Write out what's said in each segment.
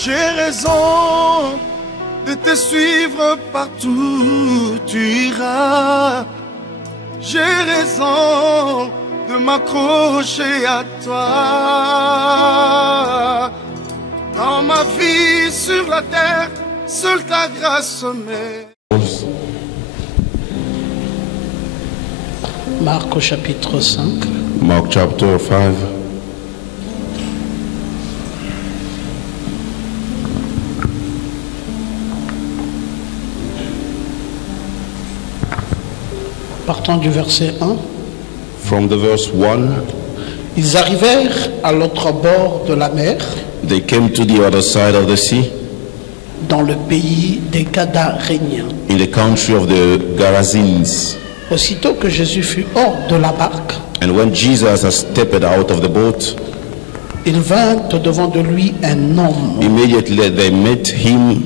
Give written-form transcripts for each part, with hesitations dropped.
J'ai raison de te suivre partout où tu iras. J'ai raison de m'accrocher à toi. Dans ma vie sur la terre, seule ta grâce m'aide. Marc au chapitre 5. Mark chapter 5. Partant du verset 1. From the verse 1. Ils arrivèrent à l'autre bord de la mer, They came to the other side of the sea, dans le pays des Gadaréniens. in the country of the Gerasenes. Aussitôt que Jésus fut hors de la barque, And when Jesus had stepped out of the boat, il vint devant de lui un homme immediately they met him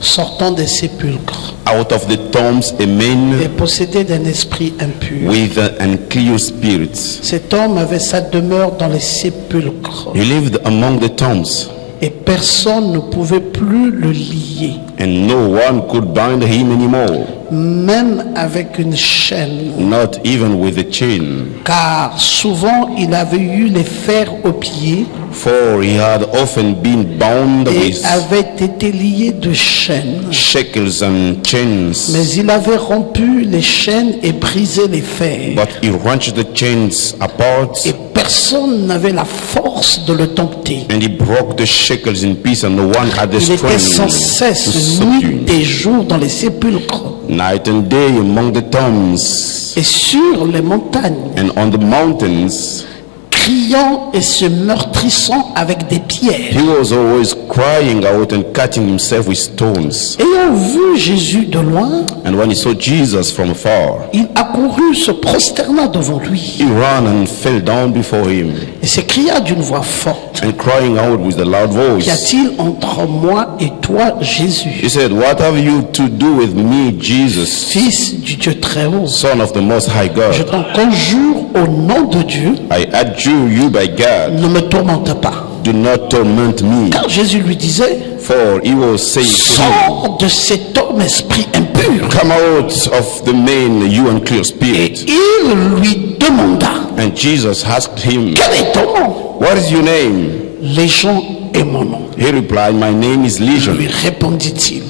sortant des sépulcres out of the tombs, a et man possédé d'un esprit impur. with an unclean spirit. Cet homme avait sa demeure dans les sépulcres He lived among the tombs, et personne ne pouvait plus le lier, and no one could bind him anymore, même avec une chaîne, not even with a chain. car souvent il avait eu les fers aux pieds For he had often been bound et with avait été lié de chaînes. shackles and chains, Mais il avait rompu les chaînes et brisé les fers. but he wrenched the chains apart, Et personne n'avait la force de le dompter. and he broke the shackles in pieces, and no one had the Il était sans strength to cesse, subdue nuit et jour, dans les sépulcres night and day among the tombs et sur les montagnes, and on the mountains. criant et se meurtrissant avec des pierres. He was always crying out and cutting himself with stones. Ayant vu Jésus de loin, And when he saw Jesus from afar, il accourut, se prosterna devant lui he ran and fell down before him, et s'écria d'une voix forte: and crying out with a loud Qu'y voice, a-t-il entre moi et toi, Jésus, he said, "What have you to do with me, Jesus, Fils du Dieu très haut? Son of the Most High Je God? t'en conjure au nom de Dieu, I adjure you by God, ne me tourmente pas. do not torment me." Car Jésus lui disait: For he was saying to him, Sors de cet homme, esprit impur. "Come out of the man, you unclean Et spirit." il lui demanda: And Jesus asked him, Quel est ton nom? "What is your name?" Légion est mon nom, He replied, "My name is Legion, lui répondit-il.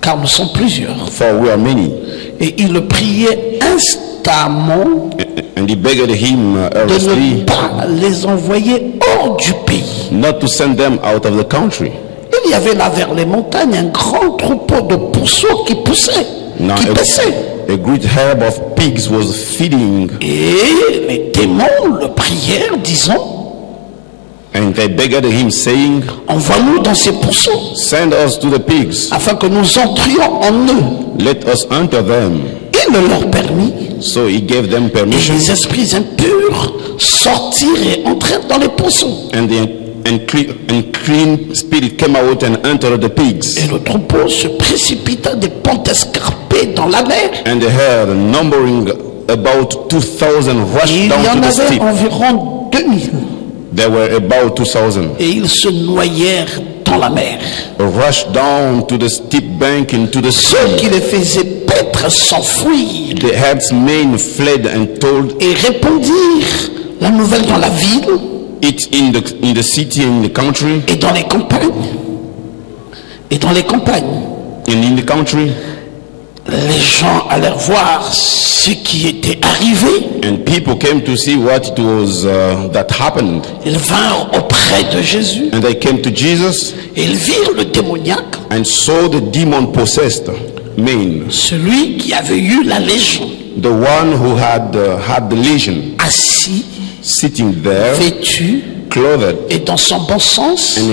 Car nous sommes plusieurs. for we are many." Et il le priait instamment And he begged him de earnestly ne pas les envoyer hors du pays. not to send them out of the country. Il y avait là vers les montagnes un grand troupeau de pourceaux qui poussait, Now qui paissait. a great herd of pigs was feeding, Et les démons le prièrent, disant: and they begged him, saying, Envoie-nous dans ces pourceaux, "Send us to the pigs, afin que nous entrions en eux. let us enter them." Il le leur permit, So he gave them et permission, les esprits impurs sortirent et entrèrent dans les pourceaux. and the unclean spirit came out and entered the pigs. Et le troupeau se précipita des pentes escarpées dans la mer. And the herd, numbering about 2,000, Et rushed il y down en to the avait steep. environ 2000. There were about 2,000. Et ils se noyèrent dans la mer. Rushed down to the steep bank into the Ceux sea. qui les faisaient paître s'enfuirent The herdsmen fled and told et répandirent la nouvelle dans la ville it in the city and in the country, et dans les campagnes. Et dans les campagnes, and in the country, les gens allèrent voir ce qui était arrivé. and people came to see what it was that happened. Ils vinrent auprès de Jésus And they came to Jesus et ils virent le démoniaque, and saw the demon-possessed man, celui qui avait eu la légion, the one who had the legion, assis, sitting there, vêtu clothed, et dans son bon sens. and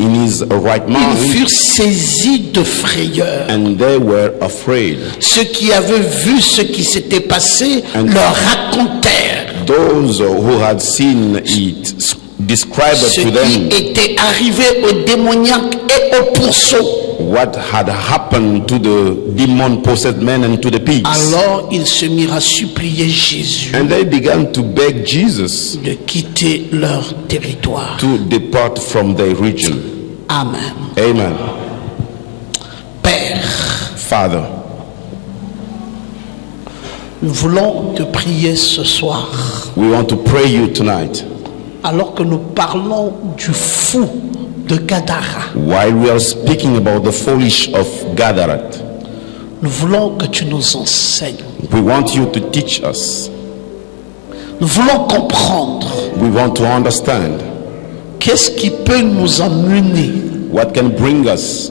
in his right Ils mind, furent saisis de frayeur. and they were afraid. Ceux qui avaient vu ce qui s'était passé leur racontèrent Those who had seen it described ce to qui them était arrivé au démoniaque et au pourceau. what had happened to the demon-possessed men and to the pigs. Alors ils se mirent à supplier Jésus And they began to beg Jesus de quitter leur territoire. to depart from their region. Amen. Amen. Père, Father, nous voulons te prier ce soir, we want to pray you tonight. alors que nous parlons du fou de Gadara. While we are speaking about the foolish of Gadarat, Nous voulons que tu nous enseignes. we want you to teach us. Nous voulons comprendre We want to understand qu'est-ce qui peut nous emmener what can bring us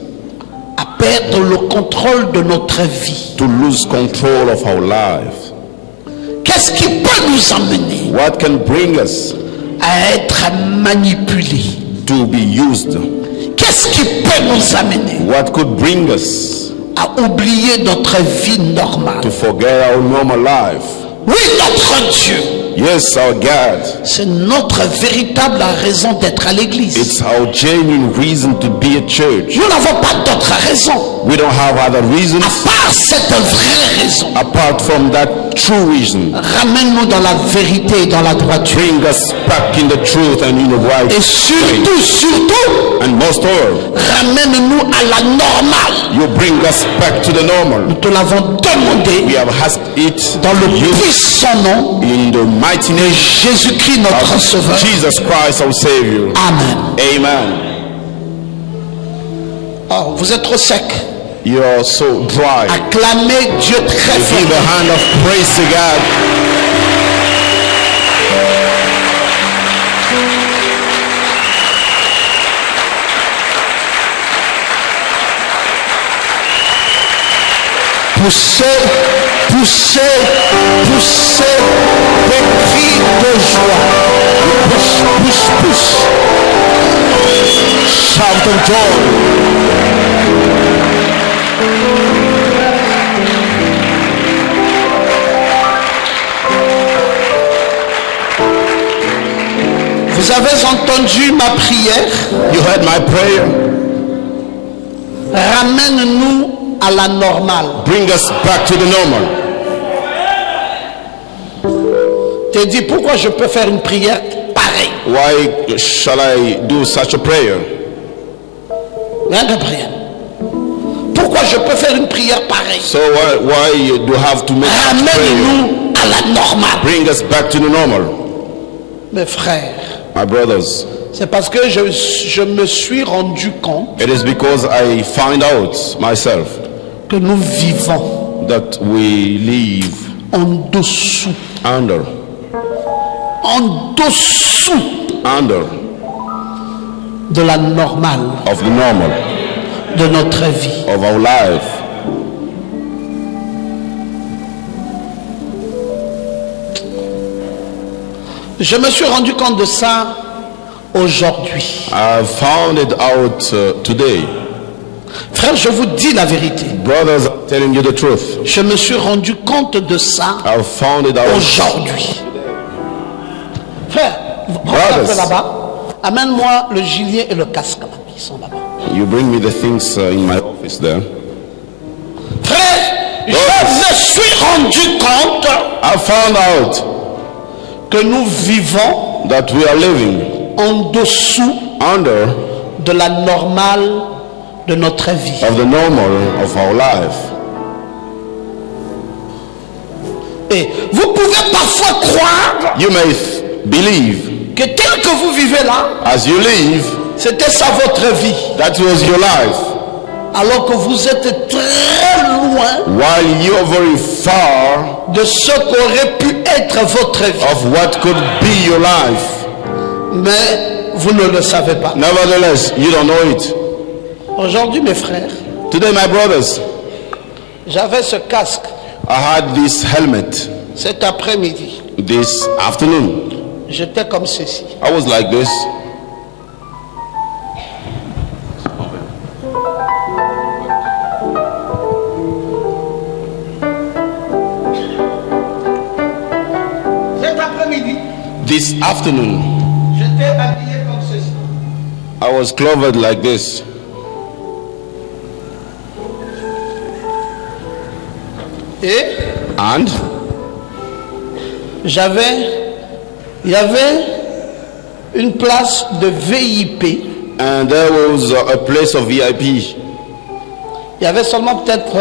à perdre le contrôle de notre vie. to lose control of our life. Qu'est-ce qui peut nous emmener What can bring us à être manipulés. to be used. Qu'est-ce qui peut nous amener What could bring us à oublier notre vie normale? to forget our normal life? Oui, notre Dieu, Yes, our God. c'est notre véritable raison d'être à l'église. It's our genuine reason to be a church. Nous n'avons pas d'autre raison We don't have other reasons à part cette vraie raison. apart from that true reason. Ramène-nous dans la vérité et dans la droiture. Bring us back in the truth and in the right Et way. surtout, And most of all, ramène-nous à la normale. you bring us back to the normal. Nous te l'avons demandé We have asked it dans le you puissant nom in the mighty name Jésus-Christ notre of Sauveur. Jesus Christ our Savior. Amen. Amen. Oh, vous êtes trop sec. You are so dry. Acclamez Dieu très Give a fort. hand of praise to God. Poussez, poussez, poussez des cris de joie. Pousse, pousse, pousse. Shout of joy. Vous avez entendu ma prière? You heard my prayer. Ramène-nous à la normale. Bring us back to the normal. T'es dit pourquoi je peux faire une prière pareille? Why shall I do such a prayer? Rien de prière. Pourquoi je peux faire une prière pareille? So why you do have to make such prayer? Ramène-nous à la normale. Bring us back to the normal. Mes frères, My brothers, c'est parce que je me suis rendu compte it is because I find out myself que nous vivons that we live en dessous under de la normale of the normal de notre vie. of our life. Je me suis rendu compte de ça aujourd'hui. I found it out today. Frère, je vous dis la vérité. Brothers, I'm telling you the truth. Je me suis rendu compte de ça I found it out. aujourd'hui. Frère, regarde un peu là-bas. Amène-moi le gilet et le casque là. Ils sont là-bas. You bring me the things in my office there. Frère, je me suis rendu compte I found out que nous vivons that we are living en dessous under de la normale de notre vie. of the normal of our life. Et vous pouvez parfois croire You may believe que tel que vous vivez là, as you live, c'était ça votre vie. that was your life, Alors que vous êtes très loin while you are very far de ce qu'aurait pu être votre vie. of what could be your life. Mais vous ne le savez pas. Nevertheless, you don't know it. Aujourd'hui, mes frères, Today, my brothers, j'avais ce casque I had this helmet cet après-midi. this afternoon. J'étais comme ceci. I was like this. Cet après-midi, This afternoon, j'étais habillé comme ceci. I was clothed like this. Et il y avait une place de VIP. And there was a place of VIP. Il y avait seulement peut-être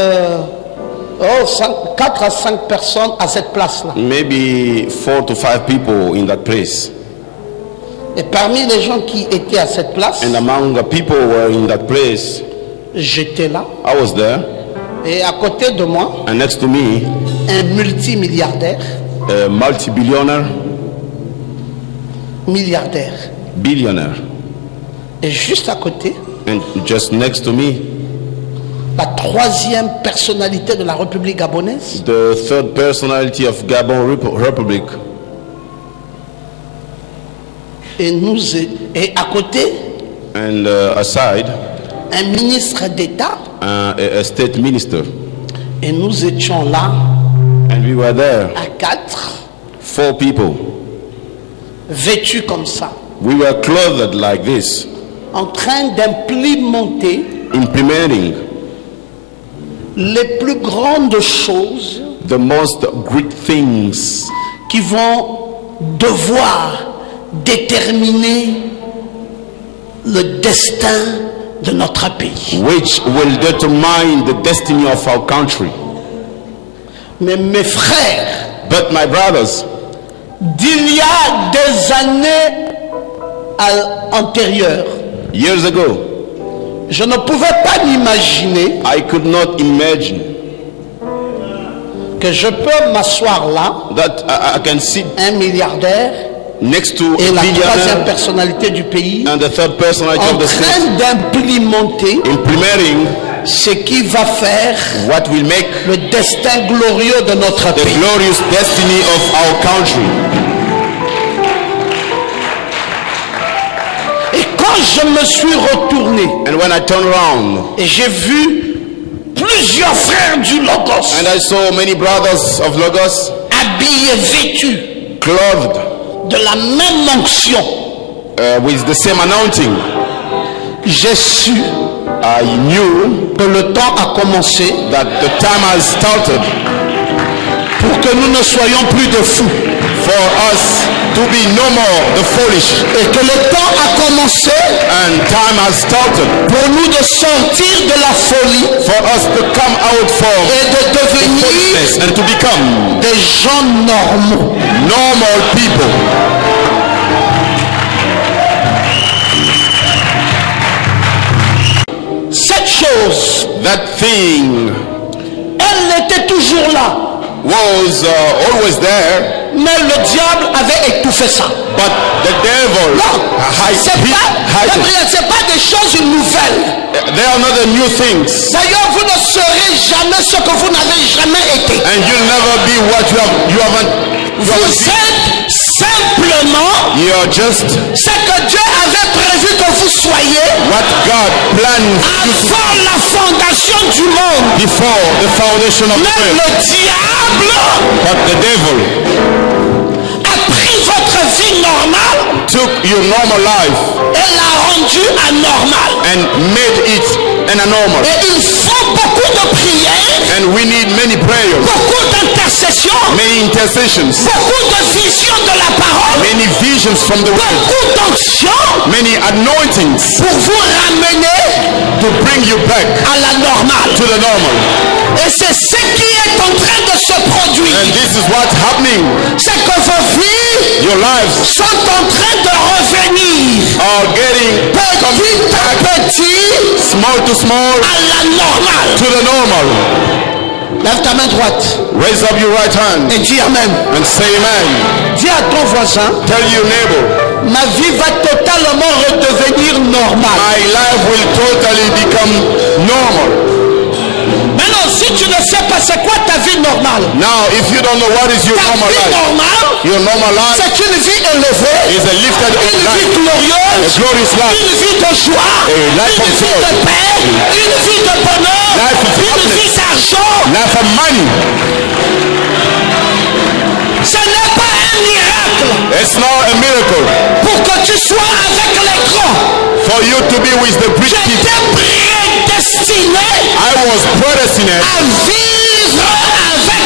4 à 5 personnes à cette place-là. Maybe 4 to 5 people in that place. Et parmi les gens qui étaient à cette place, And among the people who were in that place, j'étais là. I was there. Et à côté de moi, And next to me, un multimilliardaire. a multi-billionaire, Milliardaire. billionaire. Et juste à côté, And just next to me, la 3e personnalité de la République gabonaise. the third personality of Gabon Republic. Et à côté, And aside, un ministre d'État. a state minister. Et nous étions là And we were there, à 4, 4 people. vêtus comme ça, We were clothed like this, en train d'implémenter implementing les plus grandes choses the most great things qui vont devoir déterminer le destin de notre pays. which will determine the destiny of our country. Mais mes frères, But my brothers, d'il y a des années antérieures, years ago, je ne pouvais pas m'imaginer I could not imagine que je peux m'asseoir là, that I can sit un milliardaire next to et a la 3e billionaire personnalité du pays, and the third personality en of the state, train d'implémenter implementing ce qui va faire what will make le destin glorieux de notre the pays. glorious destiny of our country. Et quand je me suis retourné And when I turned around et j'ai vu plusieurs frères du Logos and I saw many brothers of Lagos habillés, vêtus clothed de la même onction, with the same anointing, j'ai su I knew que le temps a commencé that the time has started pour que nous ne soyons plus de fous. for us to be no more the foolish. Et que le temps a commencé And time has started pour nous de sortir de la folie for us to come out from et de devenir foolishness and to become des gens normaux. normal people. Cette chose, That thing elle était toujours là, was always there, mais le diable avait étouffé ça. but the devil Non, c'est hid it. c'est pas des choses nouvelles. They are not the new things, D'ailleurs, vous ne serez jamais ce que vous n'avez jamais été. and you'll never be what you haven't Vous êtes simplement You are just ce que Dieu avait prévu que vous soyez what God planned you to avant la fondation du monde. before the foundation of the Même earth. le diable But the devil a pris votre vie normale took your normal life et l'a rendue anormale. and made it an anormal. Et il faut beaucoup de prières, And we need many prayers, beaucoup d'intercessions, many intercessions, beaucoup de visions de la parole, many visions from the word, beaucoup d'onction many anointings pour vous ramener to bring you back à la normale. to the normal. Et c'est ce qui est en train de se produire. And this is what's happening. C'est que vos vies Your lives sont en train de revenir are getting petit à petit small to small à la normale. to the normal. Lève ta main droite Raise up your right hand et dis Amen. and say amen. Dis à ton voisin, Tell your neighbor, ma vie va totalement redevenir normale. my life will totally become normal. Maintenant, si tu ne sais pas c'est quoi ta vie normale, Now, if you don't know what is your ta normal vie life, normale, your normal life c'est une vie élevée, is a lifted up une vie life, glorieuse, a glorious life, une vie de joie, A life une of vie joy. de paix, une vie de bonheur, Life of une happiness. vie d'argent. life of money. Ce n'est pas un miracle It's not a miracle pour que tu sois avec les grands. for you to be with the rich people. J'étais prédestiné I was predestined à vivre avec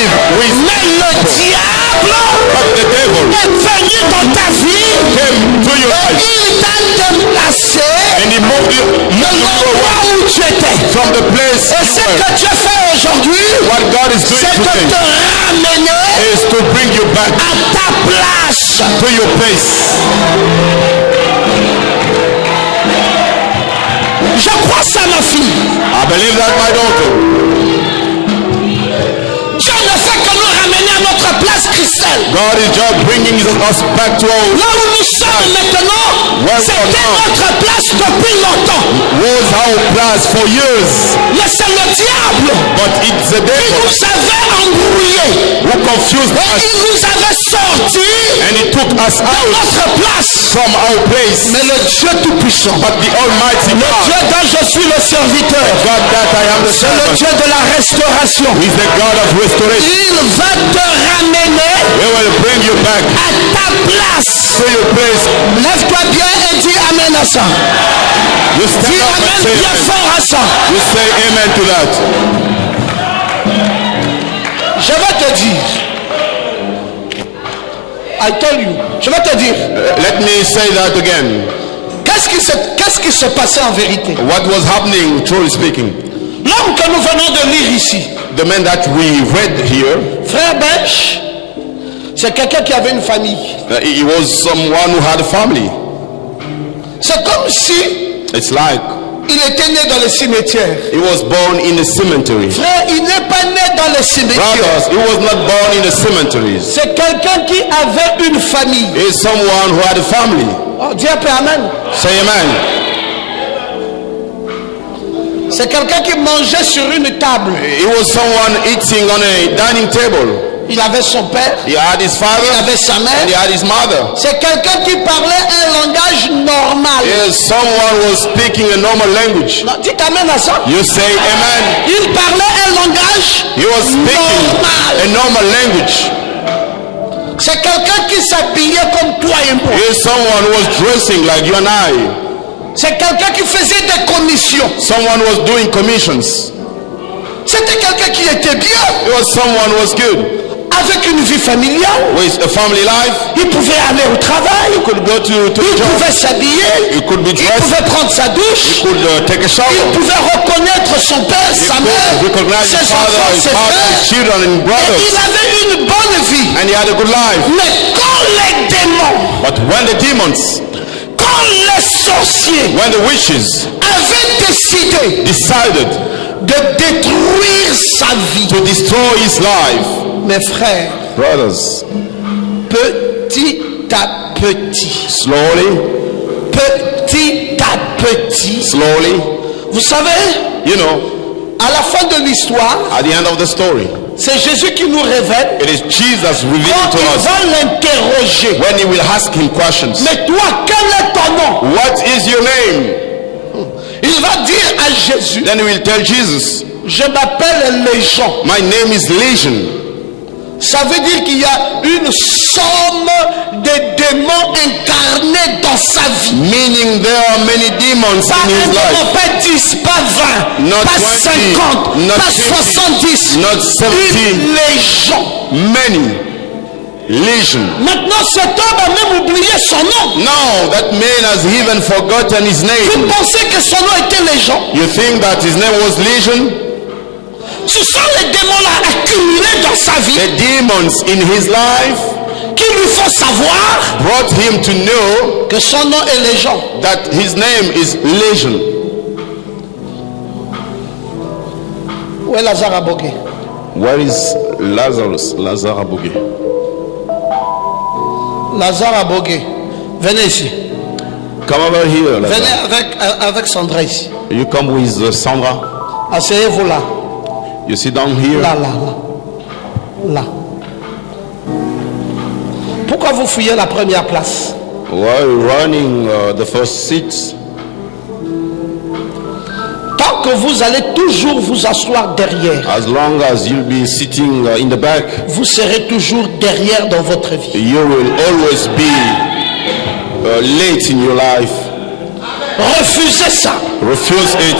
live with. Mais le diable But the devil est venu dans ta vie. came to your life Il t'a déplacé and he moved you de l'endroit où tu étais. from the place Et you ce were. que Dieu fait aujourd'hui, What God is doing c'est de today te ramener is to bring you back à ta place. to your place. Je crois ça, ma fille. I believe that, my daughter. Dieu ne fait que nous ramener à notre place Christelle. God is just bringing us back to our Là où nous sommes maintenant, Where we c'était are now. notre place depuis longtemps. was our place for years. Mais c'est le diable But it's the qui devil nous avait embrouillés. who confused Et us il nous avait sortis and he took us de out notre place. from our place. Mais le Dieu Tout-Puissant, But the Almighty le God, Dieu dont je suis le serviteur, God that I am the c'est le servant, Dieu de la restauration. is the God of restoration. Il va te ramener He will bring you back à ta place. to your place. Lève-toi bien et dis Amen à ça. You stand Dis up and Amen say bien amen. fort à ça. You say amen to that. Je vais te dire. I tell you. Je vais te dire. Let me say that again. Qu'est-ce qui se passait en vérité? What was happening, truly speaking? L'homme que nous venons de lire ici, The man that we read here, frère Bench, c'est quelqu'un qui avait une famille. he was someone who had a family. C'est comme si It's like il était né dans le cimetière. he was born in a cemetery. Frère, il n'est pas né dans le cimetière. Brothers, he was not born in the cemeteries. C'est quelqu'un qui avait une famille. He's someone who had a family. Oh, dis un peu Amen. Say amen. C'est quelqu'un qui mangeait sur une table. He was someone eating on a dining table. Il avait son père, He had his father il avait sa and mère. he had his mother. C'est quelqu'un qui parlait un langage normal. Yes, someone was speaking a normal language. Non, dis Amen à ça. You say amen. Il parlait un langage He was speaking a normal. normal language. C'est quelqu'un qui s'habillait comme toi et moi. He is someone who was dressing like you and I. C'est quelqu'un qui faisait des commissions. Someone was doing commissions. C'était quelqu'un qui était bien, He was someone who was good. avec une vie familiale. With a family life. Il pouvait aller au travail. He could go to Il the job. pouvait s'habiller. He could be Il dressed. pouvait prendre sa He douche. could take a shower. Il pouvait reconnaître son père, sa He mère, could recognize ses his father, enfants, his ses father, his frères. children and Et brothers. il avait une bonne vie. And he had a good life. Mais quand les démons, But when the demons, quand les sorciers when the witches avaient décidé decided de détruire sa vie, to destroy his life, mes frères, brothers, petit à petit, slowly, slowly, vous savez, you know, à la fin de l'histoire, at the end of the story, c'est Jésus qui nous révèle. it is Jesus revealing Quand to il us va l'interroger, when he will ask him questions. mais toi, quel est ton nom? What is your name? Il va dire à Jésus, Then he will tell Jesus, je m'appelle Légion. my name is Legion. Ça veut dire qu'il y a une somme de démons incarnés dans sa vie. Meaning there are many demons Pas in un his démon, life. pas 10, pas 20, Not pas 20, 50, not pas 50, 70. not 70. Une légion. Many. Legion. Maintenant, cet homme a même oublié son nom. Now that man has even forgotten his Vous name. pensez que son nom était Légion? You think that his name was Legion? Ce sont les démons là accumulés dans sa vie The demons in his life qui lui font savoir brought him to know que son nom est Légion. that his name is Legion. Où est Lazare Abogué? Where is Lazarus? Lazarus Abogué. Lazare Abogué. Venez ici. Come over here, Venez Lazarus. avec Sandra ici. You come with Sandra. Asseyez-vous là. You sit down here. Là. Là. Pourquoi vous fouillez la première place? Why are you running the first seats? Tant que vous allez toujours vous asseoir derrière, As long as you'll be sitting in the back, vous serez toujours derrière dans votre vie. you will always be late in your life. Refusez ça. Refuse it.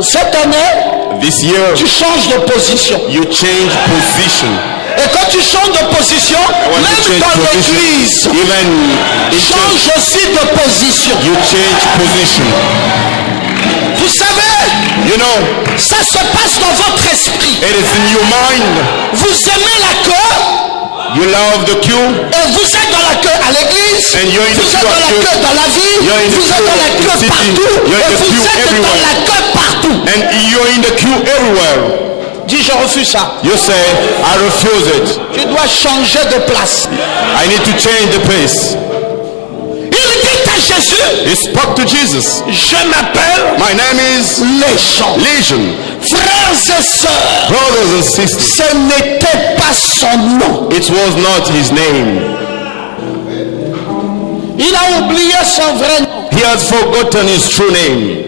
Cette année, This year, tu changes de position. you change position. Et quand tu changes de position, même dans l'église, change aussi de position. You change position. Vous savez, You know, ça se passe dans votre esprit. it is in your mind. Vous aimez la queue You love the queue. et vous êtes dans la queue à l'église. And you're in Vous the êtes dans la queue. queue dans la vie. You're in the Vous êtes queue dans la in the queue city. partout. You're in Et the vous queue êtes dans everywhere. la queue partout. And you're in the queue everywhere. Dis, je refuse ça. You say, I refuse it. Tu dois changer de place. I need to change the place. Il dit à Jésus, He spoke to Jesus. je m'appelle My name is Légion. Legion. Frères et sœurs, Brothers and sisters. ce n'était pas son nom. It was not his name. Il a oublié son vrai nom. He has forgotten his true name.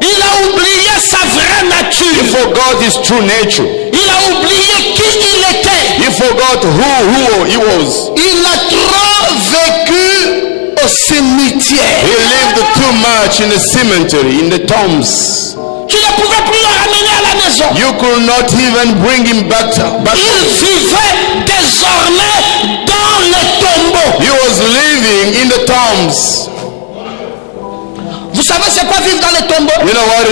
Il a oublié sa vraie He nature. forgot his true nature. Il a oublié qui il était. He forgot who he was. Il a trop vécu au cimetière. He lived too much in the cemetery, in the tombs. Tu ne pouvais plus le ramener à la maison. You could not even bring him back. Il vivait désormais dans les tombeaux. He was living in the tombs. Vous savez c'est quoi vivre dans les tombeaux? You know what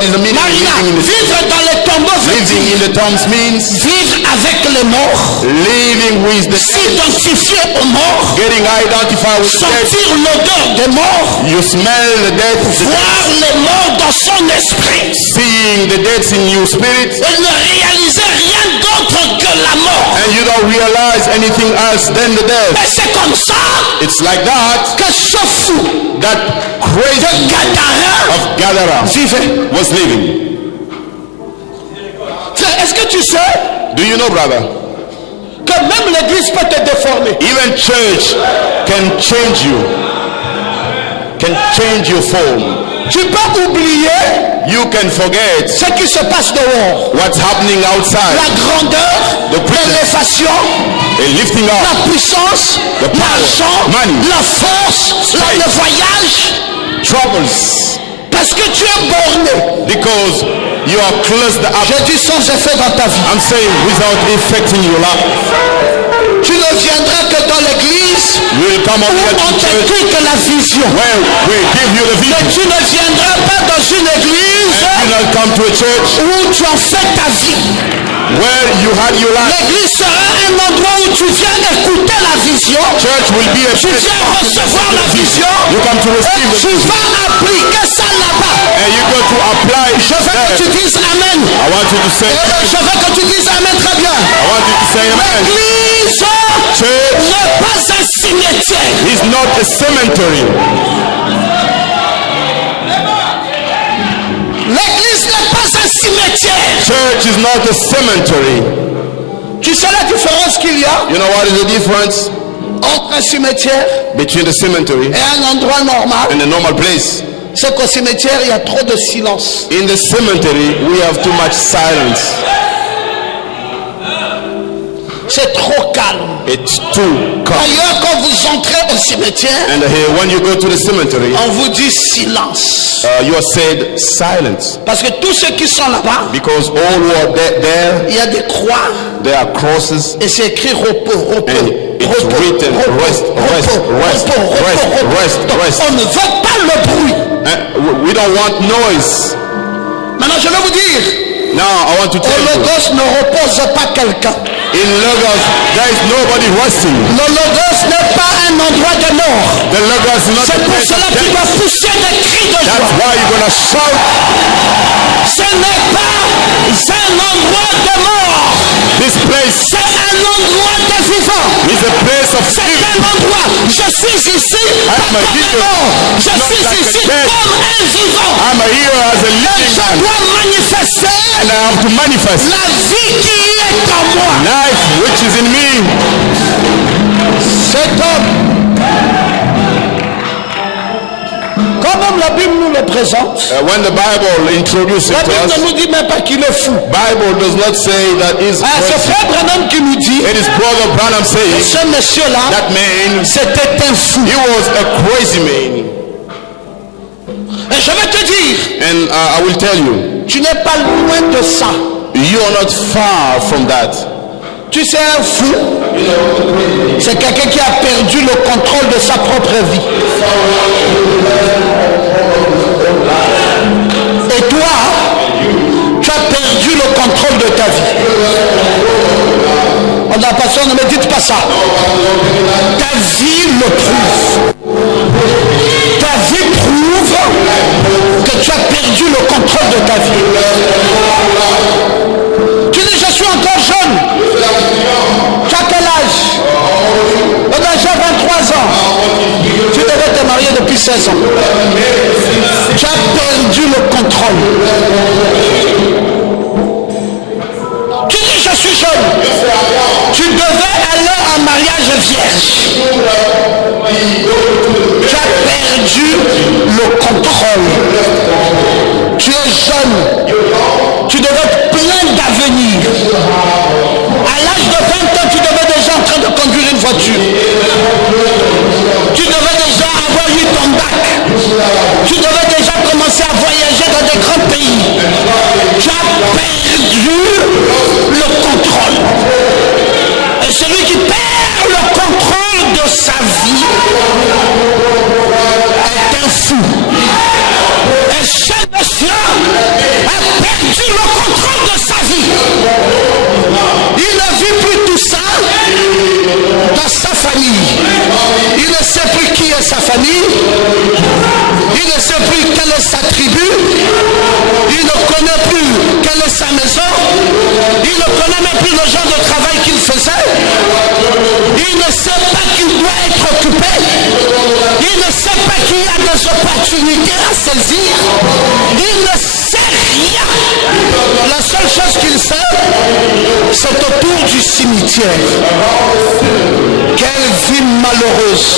is the meaning of Marina, living in the vivre dans les tombeaux veut living dire in the tombs means vivre avec les morts, living with the dead, s'identifier aux morts, getting identified with the dead. sentir l'odeur des morts, You smell the dead, voir les morts dans son esprit seeing the dead in your spirit, et ne réaliser rien d'autre que la mort. and you don't realize anything else than the dead. Et c'est comme ça It's like that que ce fou that crazy Gadara of Gadara vivait. was living. Est-ce que tu sais Do you know, brother? que même l'église peut te déformer? Even church can change you, can change your form. Tu peux oublier You can forget ce qui se passe dehors. what's happening outside. La grandeur, The presence. l'élévation, A lifting up, la puissance, The power, l'argent, money, la force, le voyage. troubles, Parce que tu es borné. because you are closed up. J'ai dit sans effet dans ta vie. I'm saying without effect in your life. Tu ne viendras que dans l'église You will come up où here on to church t'écrit que la vision. where we give you the Mais vision. tu ne viendras pas dans une église You not come to a church où tu en fais ta vie. where you had your life. L'église sera un endroit où tu viens écouter la vision. Church will be a Tu place viens recevoir la vision. you come to Et receive tu it, vas appliquer ça là-bas. and you go to apply it Je veux que tu there. dises Amen. I want you to say, Je veux que tu dises Amen très bien. I want you to say amen. L'église Church n'est pas un cimetière. is not a cemetery. L'église n'est pas un cimetière. Church is not a cemetery. Tu sais la différence qu'il y a You know what is the difference entre un cimetière between the cemetery et un endroit normal? and a normal place? C'est qu'au cimetière, il y a trop de silence. In the cemetery, we have too much silence. C'est trop calme. It's too calm. D'ailleurs, quand vous entrez au cimetière, And when you go to the cemetery, on vous dit silence. you are said silence. Parce que tous ceux qui sont là-bas, Because all who are there, il y a des croix there are crosses. et c'est écrit repos, repos. And it's written, rest, rest, rest, rest, rest, rest. On ne veut pas le bruit. We don't want noise. Maintenant, je vais vous dire, Now, I want to au tell you, Logos ne repose pas quelqu'un. in Lagos, there is nobody resting. Le Logos n'est pas un endroit de mort. The Lagos is not C'est a pour place cela of que tu death. dois pousser des cris de That's joie. why you're going to shout. Ce n'est pas un endroit de mort. This place C'est un endroit de vivant. is a place of C'est living. un endroit. Je suis ici pas I'm a comme un hero, mort. Je not suis like a ici dead. comme un vivant. I'm a hero as a Et living je man. dois manifester And I have to manifest la vie qui est en moi. life which is in me. Cet homme, quand même la Bible nous le présente, When the Bible introduces it la to Bible us, ne nous dit même pas qu'il est fou. Bible does not say that he's Ah, c'est crazy. frère Branham qui nous dit, It is Brother Branham saying ce monsieur-là, that man, c'était un fou. he was a crazy man. Et je vais te dire, And I will tell you, Tu n'es pas loin de ça. You are not far from that. Tu sais, un fou, c'est quelqu'un qui a perdu le contrôle de sa propre vie. Et toi, tu as perdu le contrôle de ta vie. On n'a pas ça, ne me dites pas ça. Ta vie le prouve. Ta vie prouve que tu as perdu le contrôle de ta vie. Tu dis, je suis encore jeune. Tu as quel âge? J'ai 23 ans. Tu devais te marier depuis 16 ans. Tu as perdu le contrôle. Tu dis, je suis jeune. Tu devais aller en mariage vierge. Tu as perdu le contrôle. Tu es jeune. Tu devais être plein d'avenir. À l'âge de 20 ans, tu devais déjà en train de conduire une voiture. Tu devais déjà avoir eu ton bac. Tu devais déjà commencer à voyager dans des grands pays. Tu as perdu le contrôle. Et celui qui perd le contrôle de sa vie est un fou. Et chaque monsieur a perdu le contrôle de sa vie. Il ne vit plus tout ça dans sa famille. Il ne sait plus qui est sa famille. Il ne sait plus quelle est sa tribu. Il ne connaît plus quelle est sa maison. Il ne connaît même plus le genre de travail qu'il faisait. Il ne sait pas qu'il doit être occupé. Il ne sait pas qu'il y a des opportunités à saisir. Il ne sait rien. La seule chose qu'il sait, c'est autour du cimetière. Quelle vie malheureuse.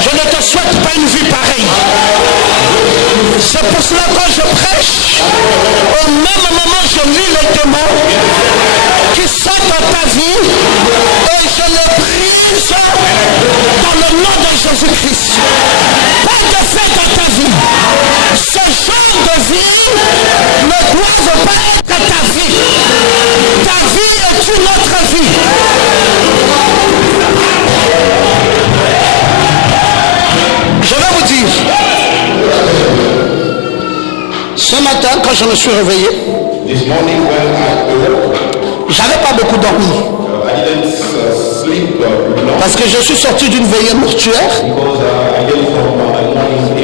Je ne te souhaite pas une vie pareille. C'est pour cela que quand je prêche, au même moment je lis les démons qui sont dans ta vie et je les brise dans le nom de Jésus-Christ. Pas de fait dans ta vie. Ce genre de vie ne doit pas être ta vie. Ta vie est une autre vie. Je vais vous dire, ce matin quand je me suis réveillé, j'avais pas beaucoup dormi. Parce que je suis sorti d'une veillée mortuaire.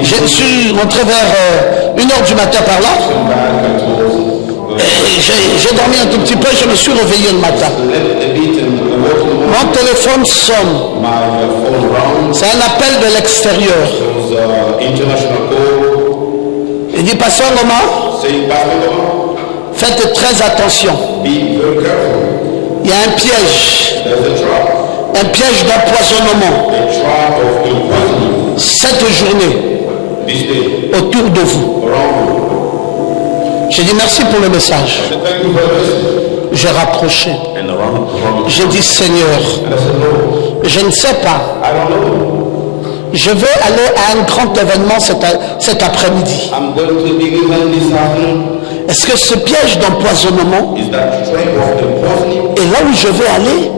Je suis rentré vers 1h du matin par là. J'ai dormi un tout petit peu, je me suis réveillé le matin. Mon téléphone sonne. C'est un appel de l'extérieur. Il dit, Pasteur Ngoma, faites très attention. Il y a un piège. Un piège d'empoisonnement. Cette journée, autour de vous. J'ai dit merci pour le message. J'ai rapproché. J'ai dit, Seigneur, je ne sais pas. Je vais aller à un grand événement cet après-midi. Est-ce que ce piège d'empoisonnement est là où je vais aller?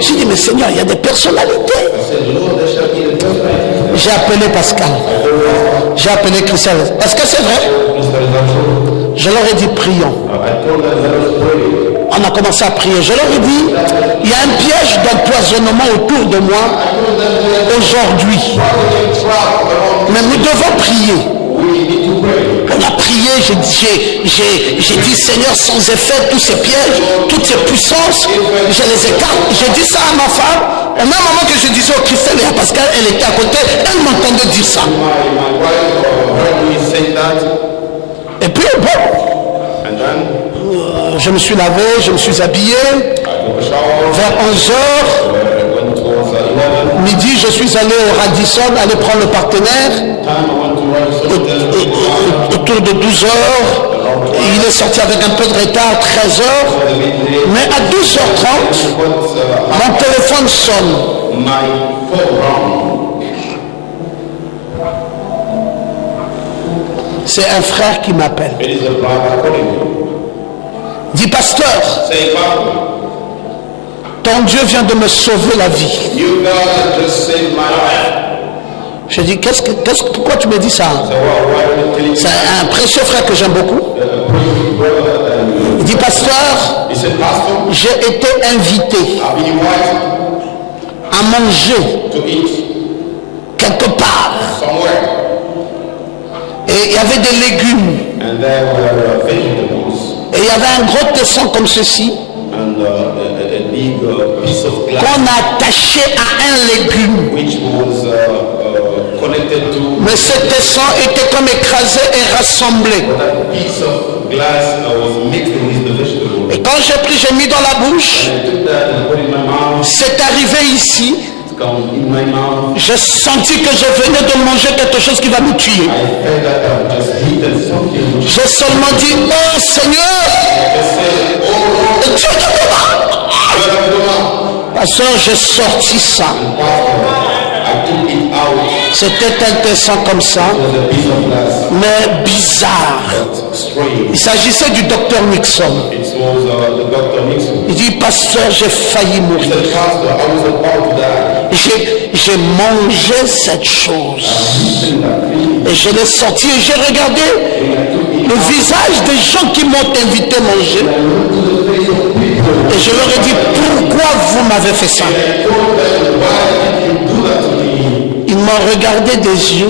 J'ai dit, mais Seigneur, il y a des personnalités. J'ai appelé Pascal. J'ai appelé Christian. Est-ce que c'est vrai? Je leur ai dit, prions. On a commencé à prier. Je leur ai dit, il y a un piège d'empoisonnement autour de moi aujourd'hui. Mais nous devons prier. On a prié, j'ai dit, Seigneur, sans effet, tous ces pièges, toutes ces puissances, je les écarte. J'ai dit ça à ma femme. Au même moment que je disais au Christelle et à Pascal, elle était à côté, elle m'entendait dire ça. Et puis, bon, je me suis lavé, je me suis habillé. Vers 11h, midi, je suis allé au Radisson, aller prendre le partenaire. Autour de 12h, il est sorti avec un peu de retard, 13h. Mais à 12h30, mon téléphone sonne. C'est un frère qui m'appelle. It is a brother calling you. Dis pasteur, Say, Father, ton Dieu vient de me sauver la vie. you God has just saved my life. Je dis, pourquoi tu me dis ça? So why are you telling me? C'est un précieux frère que j'aime beaucoup. Il dit, pasteur, He said, Pastor, j'ai été invité I've been invited à manger to eat quelque part. somewhere. Et il y avait des légumes. And there were vegetables Et il y avait un gros tesson comme ceci and a big piece of glass qu'on a attaché à un légume. which was connected to Mais ce tesson était comme écrasé et rassemblé. that piece of glass was mixed with the vegetable. Et quand j'ai pris, j'ai mis dans la bouche. I took that and put it in my mouth. C'est arrivé ici. It's come in my mouth. J'ai senti que je venais de manger quelque chose qui va me tuer. I felt that I just eaten something which J'ai seulement dit, oh Seigneur, Dieu de moi. Pasteur, j'ai sorti ça. I took it out. C'était un tesson comme ça, It was a piece of glass. mais bizarre. But strange. Il s'agissait du docteur Nixon. It was the Dr. Nixon. Il dit, pasteur, j'ai failli He mourir. said, Pastor, I was about to die. J'ai mangé cette chose. Et je l'ai sorti et j'ai regardé le visage des gens qui m'ont invité à manger. Et je leur ai dit, pourquoi vous m'avez fait ça? Ils m'ont regardé des yeux.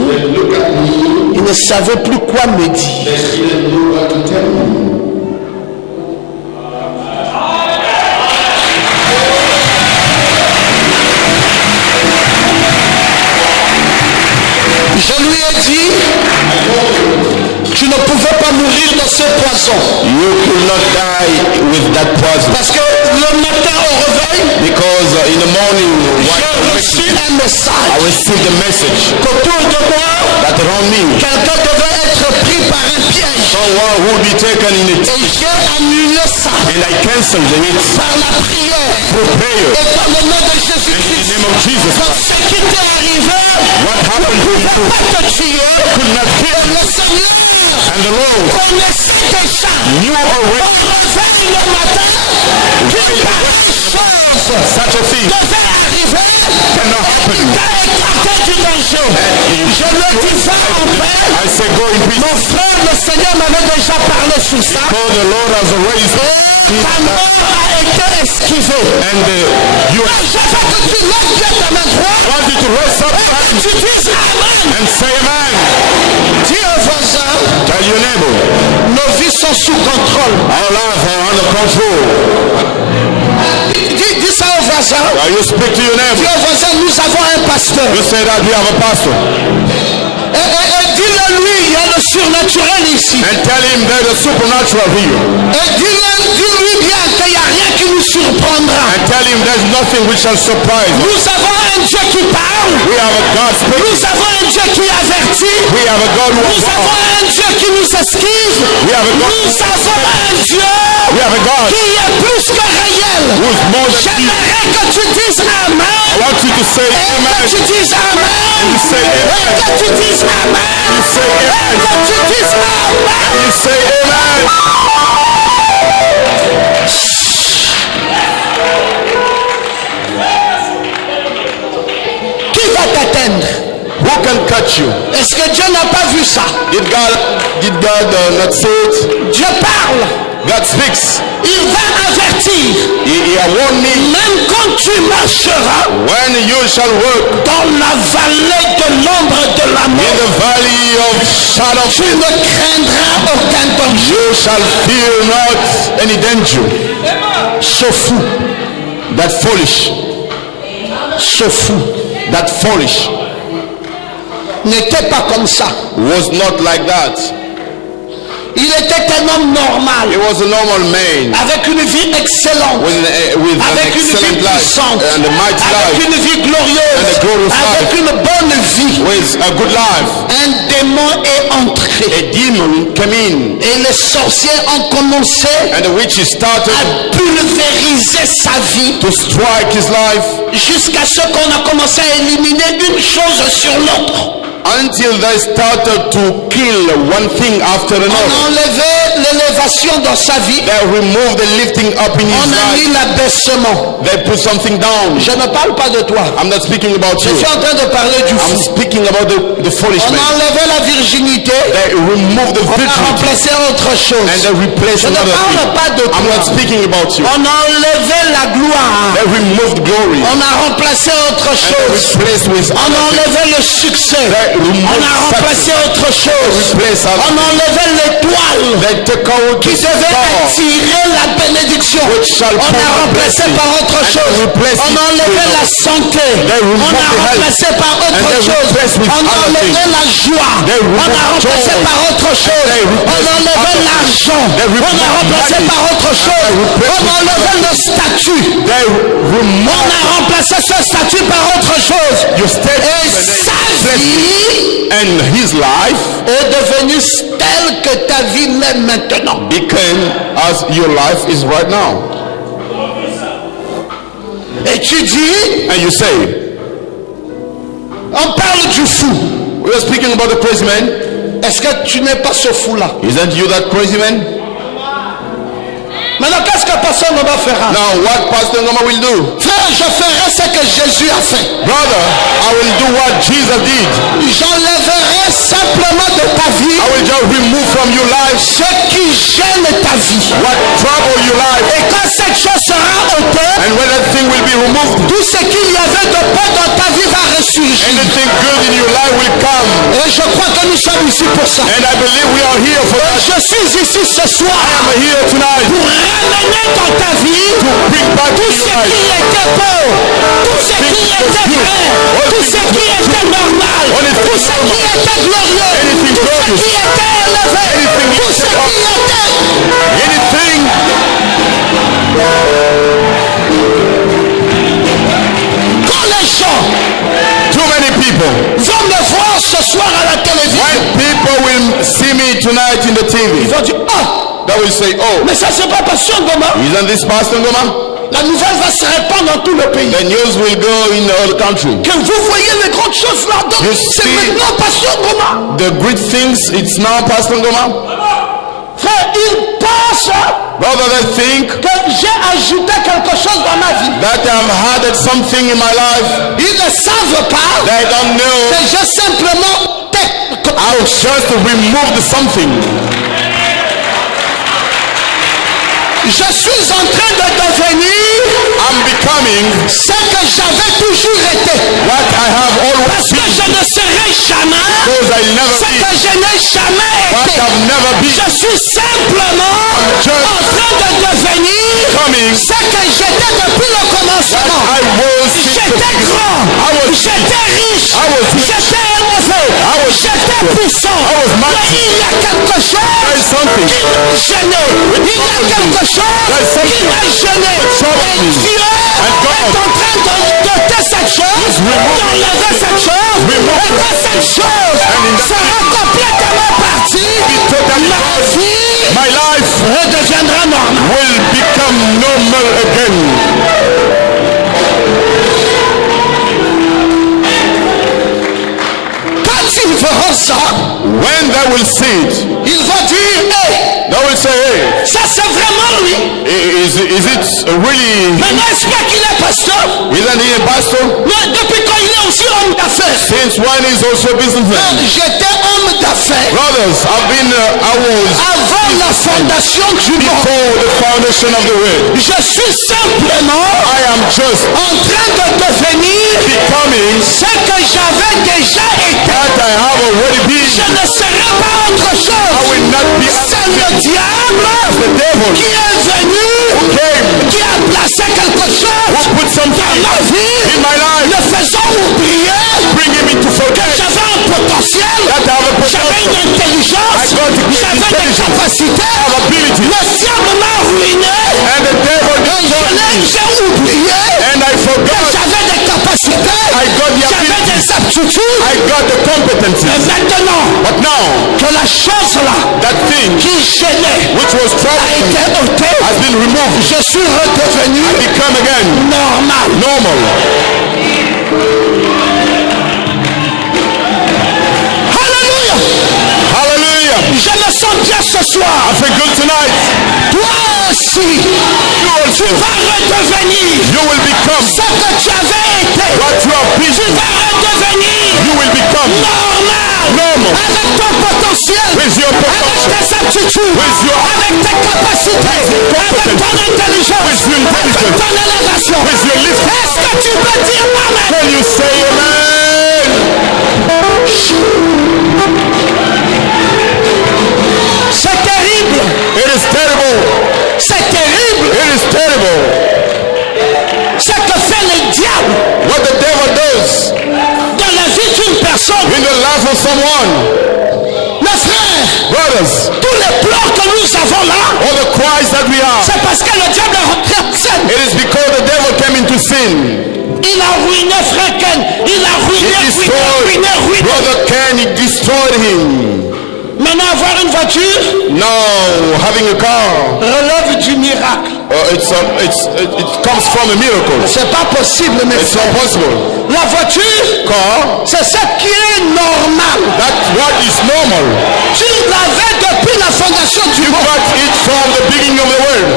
Ils ne savaient plus quoi me dire. Je lui ai dit, tu ne pouvais pas mourir dans ce poison. You could not die with that poison. Parce que le matin au réveil, Because in the morning, j'ai reçu un I message received a message qu'autour de moi, that around me, quelqu'un devait être pris par un piège. someone who would be taken in it. Et j'ai annulé ça And I canceled it par la prière. through prayer. Et dans le nom de In the Jésus-Christ. name of Jesus. Donc ce qui t'est arrivé What happened ne to pouvait you pas te tuer. could not Et kill. le Seigneur And the Lord connaissait déjà knew au already réveil le matin qu'une pareille chose such a thing devait arriver. cannot happen. T'as écarté du danger. Je le disais en paix. I say go in peace. Mon frère, le Seigneur m'avait déjà parlé sur ça. For the Lord has already spoken. Ta mort a été esquivée. And you Je veux que tu lèves bien ta main droite want you to raise up et que tu dises Amen. and say amen. Dis au voisin, Tell your neighbor, nos vies sont sous contrôle. our lives are under control. Dis ça au voisin. Now you speak to your Dis neighbor. au voisin, nous avons un pasteur. You say that we have a pastor. Et dis-le lui, il y a le surnaturel ici. And tell him there's a supernatural here. Et dis-lui bien qu'il n'y a rien qui nous surprendra. And tell him there's nothing which shall surprise us. Nous avons un Dieu qui parle. We have a God speaking. Nous avons un Dieu qui avertit. We have a God who Nous has avons un Dieu qui nous esquive. We have a God. Nous avons un Dieu We have a God qui est plus que réel. who is more than you. J'aimerais que tu dises Amen. I want you to say Et amen. que tu dises Amen. You say Et amen. que tu dises Amen. You say Et amen. que tu dises Amen. You say amen. Qui va t'atteindre? Who can catch you? Est-ce que Dieu n'a pas vu ça? Did God not say it? Dieu parle. God speaks. Il va avertir. He warned me. Même quand tu marcheras When you shall walk dans la vallée de l'ombre de la in mort, the valley of shadow, tu ne craindras aucun danger. you shall fear not any danger. Ce fou, That foolish, ce fou that foolish n'était pas comme ça. was not like that. Il était un homme normal, He was a normal man avec une vie excellente, with an avec une vie excellent life puissante, and a mighty avec life une vie glorieuse, And a glorious avec life. une bonne vie. with a good life. Un démon est entré A demon came in et les sorciers ont commencé and the witches started à pulvériser sa vie to strike his life jusqu'à ce qu'on a commencé à éliminer une chose sur l'autre. until they started to kill one thing after On a another. enlevé l'élévation dans sa vie. They removed the lifting up in On his a mis life. l'abaissement. They put something down. Je ne parle pas de toi. I'm not speaking about Je you. suis en train de parler du I'm fou. speaking about the foolish On a man. enlevé la virginité. They removed the On a virginity remplacé autre chose. and they replaced Je ne another parle thing. pas de I'm toi. not speaking about you. On a enlevé la gloire. They removed glory On a remplacé autre and they chose. replaced with On a other things. enlevé le succès. They removed On a remplacé success. autre chose. Replace On a other things. enlevé l'étoile They took out qui the devait star attirer la bénédiction. which shall On bring a remplacé blessing. par autre And chose. replace On a it enlevé with la santé. They On removed a the health. remplacé par And autre they chose. replaced with On a other enlevé things. la joie. They On a removed remplacé joy. par autre chose. They On replaced a enlevé other things. l'argent. They On a replaced remplacé money. par autre chose. replaced On a enlevé le statut. They On removed a remplacé ce statut par autre chose. your status Et sa vie and his life est devenue telle que ta vie l'est maintenant. became as your life is right now. Et tu dis, And you say, on parle du fou. we are speaking about the crazy man. Est-ce que tu n'es pas ce fou-là? Isn't you that crazy man? Maintenant, qu'est-ce que Pasteur Ngoma fera? Now what Pastor Ngoma will do? Frère, je ferai ce que Jésus a fait. Brother, I will do what Jesus did. J'enlèverai simplement de ta vie I will just remove from your life ce qui gêne ta vie. what trouble your life. Et quand cette chose sera ôtée, And when that thing will be removed, tout ce qu'il y avait de bon dans ta vie va ressurgir. anything good in your life will come. Et je crois que nous sommes ici pour ça. And I believe we are here for that. Je suis ici ce soir I'm here tonight pour ramener dans ta vie to bring back to tout your ce life qui était beau, tout ce qui était vrai, tout ce qui était normal, tout ce qui était glorieux, tout ce qui était élevé, tout ce qui était... anything. Quand les gens Too many people. vont me voir ce soir à la télévision, When people will see me tonight in the ils TV, vont dire, ah, they will say, oh, mais ça c'est pas Pasteur Ngoma. isn't this Pastor Ngoma? La nouvelle va se répandre dans tout le pays. The news will go in the whole country. Que vous voyez les grandes choses là, donc You c'est see- maintenant Pasteur Ngoma. The great things, it's now Pastor Ngoma. Frère, ils pensent Brother, they think que j'ai ajouté quelque chose dans ma vie. that I've added something in my life. Ils ne savent pas They don't know. que j'ai simplement I was just removed something. je suis en train de devenir I'm becoming ce que j'avais toujours été. what I have always Parce que been. je ne serai jamais Because I never ce be que je n'ai jamais what été. I've never been. Je suis simplement just en train de devenir Coming ce que j'étais depuis le commencement. I was since the J'étais beginning. grand, I was j'étais riche, I was rich. j'étais élevé, was j'étais puissant. I was Mais mighty. il y a quelque There is chose something. qui m'a gêné. Il y a quelque chose There's qui something m'a gêné. troubled Et me. Dieu And God est en train de doter cette chose, removed- d'enlever cette chose, removed- et quand cette chose And in that- sera complètement partie, totally ma gone. vie My life redeviendra normale. will become normal again. Quand ils verront ça, When they will see it, ils vont dire, hey, they will say, hey, ça c'est vraiment lui. is it really, Mais n'est-ce pas qu'il est pasteur? isn't he a pastor? Mais depuis quand il est aussi homme d'affaires? Since when he's also a businessman? J'étais homme d'affaires Brothers, I was avant la fondation du monde. before the foundation of the world. Je suis simplement I am just en train de devenir becoming ce que j'avais déjà été. that I have already been. Je ne serai pas autre I chose. will not be C'est le diable the devil qui est venu, came qui a placé quelque who chose put dans something ma vie, in my life, me faisant oublier bringing me to que forget j'avais un potentiel, that I have a j'avais une potential, intelligence, I got the j'avais des intelligence, capacités. I have ability, Le diable m'a ruiné. and the devil destroyed me, J'ai oublié and I que forgot. j'avais des capacités, I got the j'avais ability, des aptitudes. I got the competency. Mais maintenant But now, que la chose là that thing qui gênait which was a troubling me été ôtée, has been removed. je suis redevenu I become again normal. normal. bien ce soir. I feel good tonight. Toi aussi, tu vas redevenir You will become ce que tu avais été. what you have been. Tu vas redevenir You will become normal. Avec ton potentiel. with your Avec potential, tes aptitudes. with your Avec tes capacités. Avec ton intelligence. with your Avec intelligence, ton élévation. with your lift. Est-ce que tu peux dire amen? Can you say amen? C'est terrible. It is terrible. C'est terrible. It is terrible. Ce que fait le diable What the devil does dans la vie d'une personne. in the life of someone. Mes frères, Brothers, tous les plans que nous avons là, all the cries that we have, c'est parce que le diable est rentré en scène. it is because the devil came into sin. Il a ruiné Frère Ken. Il a ruiné, He destroyed Brother Ken, he destroyed him. Maintenant, avoir une voiture Now, having a car, relève du miracle. it comes from a miracle. C'est pas possible, mais It's not possible. la voiture, Car, c'est ce qui est normal. that's what is normal. Tu l'avais depuis la fondation du You monde. got it from the beginning of the world.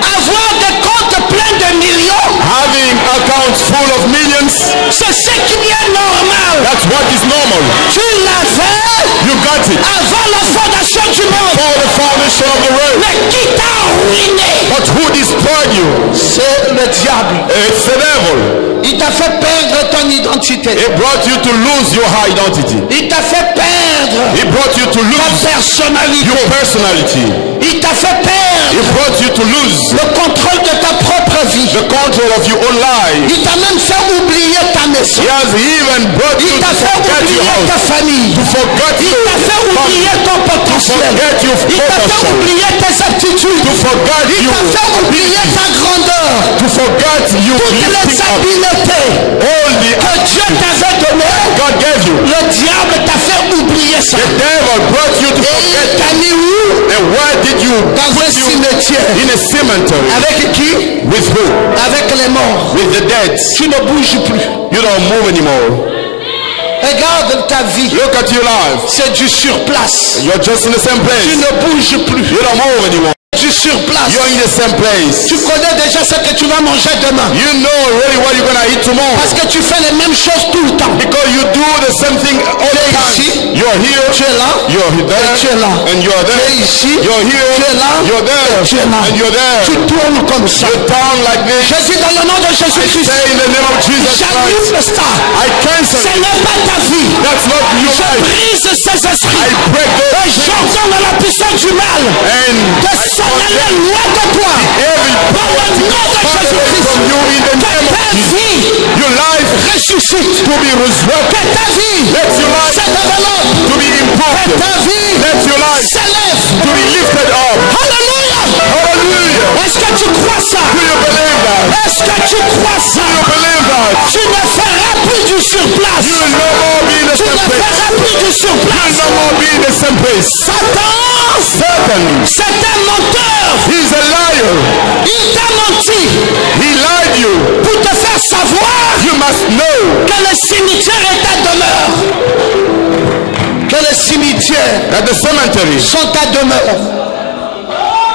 Avoir des comptes pleins de millions, Having accounts full of millions, c'est ce qui est normal. that's what is normal. Tu l'avais You got it avant la fondation du monde. for the foundation of the world. Mais qui t'a ruiné? But who destroyed you? C'est le diable. It's the devil. Il t'a fait perdre ton identité. It brought you to lose your identity. Il t'a fait perdre It brought you to ta lose personnalité. your personality. Il t'a fait perdre It brought you to lose le contrôle de ta propre vie. the control of your own life. Il t'a même fait oublier ta maison. He has even brought you Il t'a to fait forget your oublier ta house, famille. to forget Il your t'a fait oublier ton potentiel. forget your Il t'a fait potential, oublier tes aptitudes. to forget Il you, t'a fait oublier ta grandeur. to forget you Toutes les lifting up habiletés all the que Dieu t'avait données. God gave you. Le diable t'a fait oublier ça. The devil brought you to Et il forget. t'a mis où? And where did you Dans un put you? cimetière. In a cemetery. Avec qui? With who? Avec les morts. With the dead. Tu ne bouges plus. You don't move anymore. Regarde ta vie. Look at your life. C'est du surplace. You're just in the same Tu place. ne bouges plus. You don't move anymore. Du surplace. You're in the same place. Tu connais déjà ce que tu vas manger demain. You know already what you're gonna eat tomorrow. Parce que tu fais les mêmes choses tout le temps. Because you do the same thing all the ici. time. You're here. Tu es là. You're there. Tu es là. And you're Tu es there. ici. You're here. Tu es là. You're there. Tu es là. And you're there. Tu tournes comme ça. You turn like this. Je dis dans le nom de I Jésus-Christ. say in the name of Jesus Christ. J'annule ça. I cancel Ce it. n'est pas ta vie. That's not your Je life. brise ces I esprits. break Et those chains j'ordonne à la puissance du mal and de s'en aller loin de toi. every Dans le nom de far away Jésus-Christ. from you in the Que name of ta Jesus. vie Your life ressuscite. to be resurrected, Que ta vie Let your life se développe. to be Que improved. ta vie Let your life s'élève. to be lifted up. Alléluia. Hallelujah. Est-ce que tu crois ça? Do you believe that? Est-ce que tu crois ça? Do you believe that? Tu ne feras plus du surplace. You will no more be in the Tu same ne place. feras plus du You will surplace. no more be in the same place. Satan, Satan, c'est un menteur. he's a liar. Il t'a menti He lied you. pour te faire savoir You must know que le cimetière est ta demeure. Que le cimetière that the cemetery, sont ta demeure.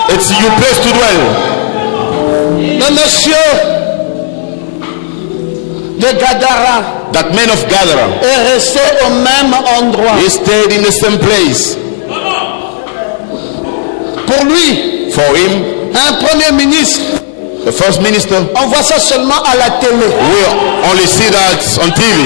it's your place to dwell. Le monsieur de Gadara That man of Gadara, est resté au même endroit. he stayed in the same place. Pour lui, For him, un premier ministre, the first minister, on voit ça seulement à la télé. we only see that on TV.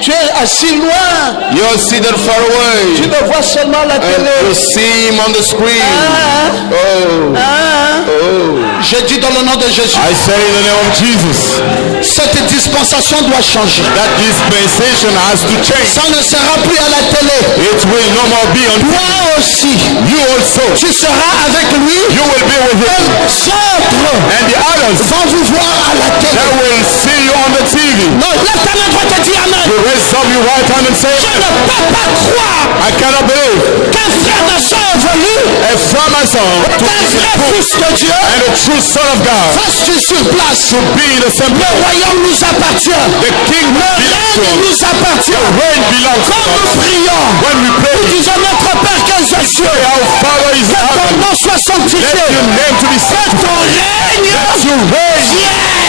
Tu es assis loin, You're seated far tu away le vois seulement à la and you télé. see him on the screen. Hein? Oh, Hein? oh. Je dis dans le nom de Jésus, I say in the name of Jesus cette dispensation doit changer. that dispensation has to change. Ça ne sera plus à la télé. It will no more be on TV. Toi aussi, You also, tu seras avec lui. you will be with him. Les autres And the others vont vous voir à la that télé. will see you on the TV. Non, lève ta main droite et dis amen. You raise up your right hand and say, Je ne peux pas croire I cannot believe qu'un frère de soeur est venu, a from my son to qu'un vrai Fils de Dieu, and the true Son of God reste sur place. to be in the same Le place. royaume nous appartient. The kingdom Le belongs to règne us. nous appartient. The reign belongs to Quand us. nous prions, When we pray, nous disons notre Père qui es aux cieux, our Father is que ton heaven. nom soit Let sanctifié. your name to be Que sanctified. ton règne You reign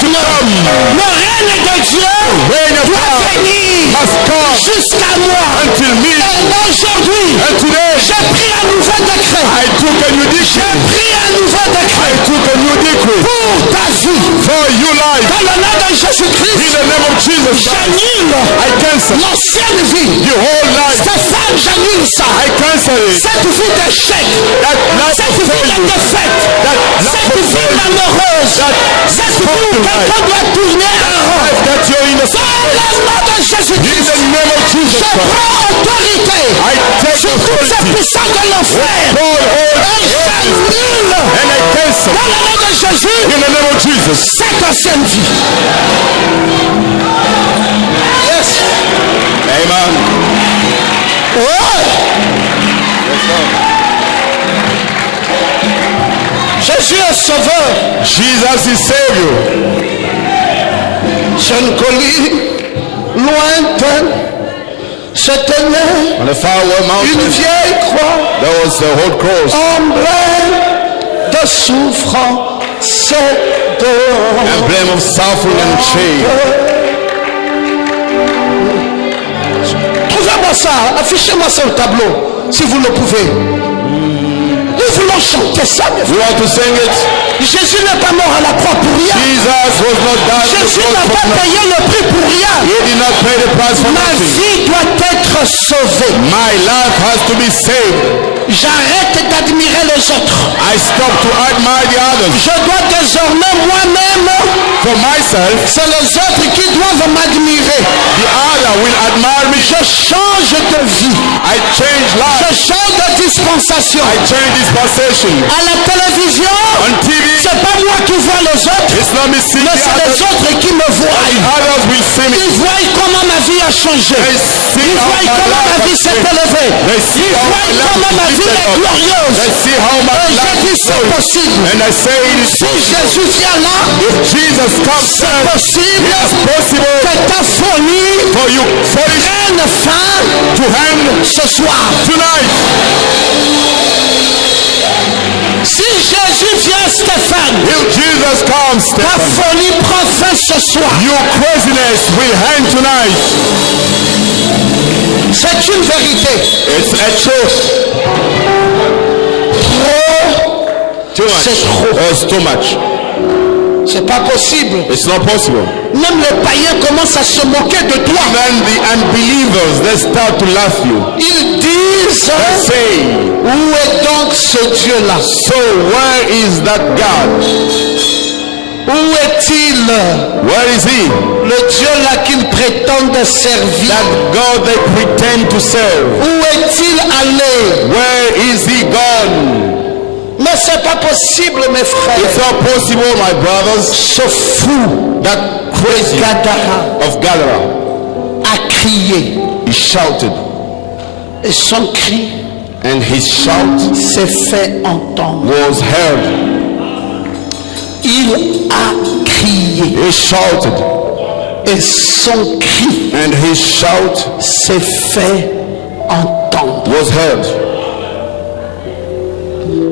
to vienne. come. Le règne de Dieu Reign of doit God venir must come jusqu'à moi. until me. Et aujourd'hui, And today, j'ai pris un nouveau décret. I took a new J'ai decree. pris un nouveau I décret took a new decree pour ta vie. for you life. Dans le nom de In Jésus-Christ, the name of Jesus Christ, j'annule I cancel l'ancienne vie. your whole life. Stéphane, j'annule ça. I cancel it. Cette vie d'échec, That life cette of vie de failure. défaite, That life cette of vie failure. malheureuse, That cette vie où broken quelqu'un doit tourner un rond. life that you're in the Dans le nom de In Jésus-Christ, the name of Jesus je Christ, prends autorité I take sur toutes ces authority. puissances de l'enfer. Lord, Et j'annule and I cancel dans le nom de Jésus in the name of Jesus. cette ancienne vie. Yes. Amen. Ouais. Jésus est sauveur. Jesus is Savior. Sur une colline lointaine se tenait On the far away une mountain, vieille croix there was a whole cross, emblème de souffrance de emblem of suffering and shame. Trouvez-moi ça, affichez-moi ça au tableau, si vous le pouvez. Nous voulons chanter ça, mes We frères. want to sing it. Jésus n'est pas mort à la croix pour rien. Jesus was not died on the Jésus n'a cross pas for nothing. payé le prix pour rien. He did not pay the price for Ma nothing. vie doit être sauvée. My life has to be saved. J'arrête d'admirer les autres. I stop to admire the others. Je dois désormais moi-même, For myself, c'est les autres qui doivent m'admirer. the other will admire me. Je change de vie. I change Je life. change de dispensation. I change dispensation. À la télévision, On TV, c'est pas moi qui vois les autres, it's not me seeing mais the c'est les others. autres qui me voient. Others will see me. Ils voient comment ma vie a changé. They see Ils how voient my comment life ma vie has s'est changed. élevée. They see Ils how voient my life comment ma is vie lifted est up. glorieuse. They see how my Et je life dis is c'est glorious. possible. And I say it is Si possible. Jésus vient là, If Jesus comes, c'est possible it is possible que ta folie for you foolish prenne fin to hang ce soir. tonight. Si Jésus vient, Stéphane, If Jesus comes, ta Stephen, folie prend fin ce soir. your craziness will hang tonight. C'est une vérité. It's a truth. Trop, Too much. c'est trop. It's too much. C'est pas possible. It's not possible. Même les païens commencent à se moquer de toi. Even the unbelievers, they start to laugh you. Ils disent, They say, où est donc ce Dieu-là? so where is that God? Où est-il? Where is he? Le Dieu-là qu'ils prétendent servir. That God they pretend to serve. Où est-il allé? Where is he gone? Mais c'est pas possible, mes It's frères. not possible, my brothers. Ce fou That crazy Gadara of Gadara, a crié. he shouted, Et son cri and his shout s'est fait entendre. was heard. Il a crié. He shouted, Et son cri and his shout s'est fait entendre. was heard.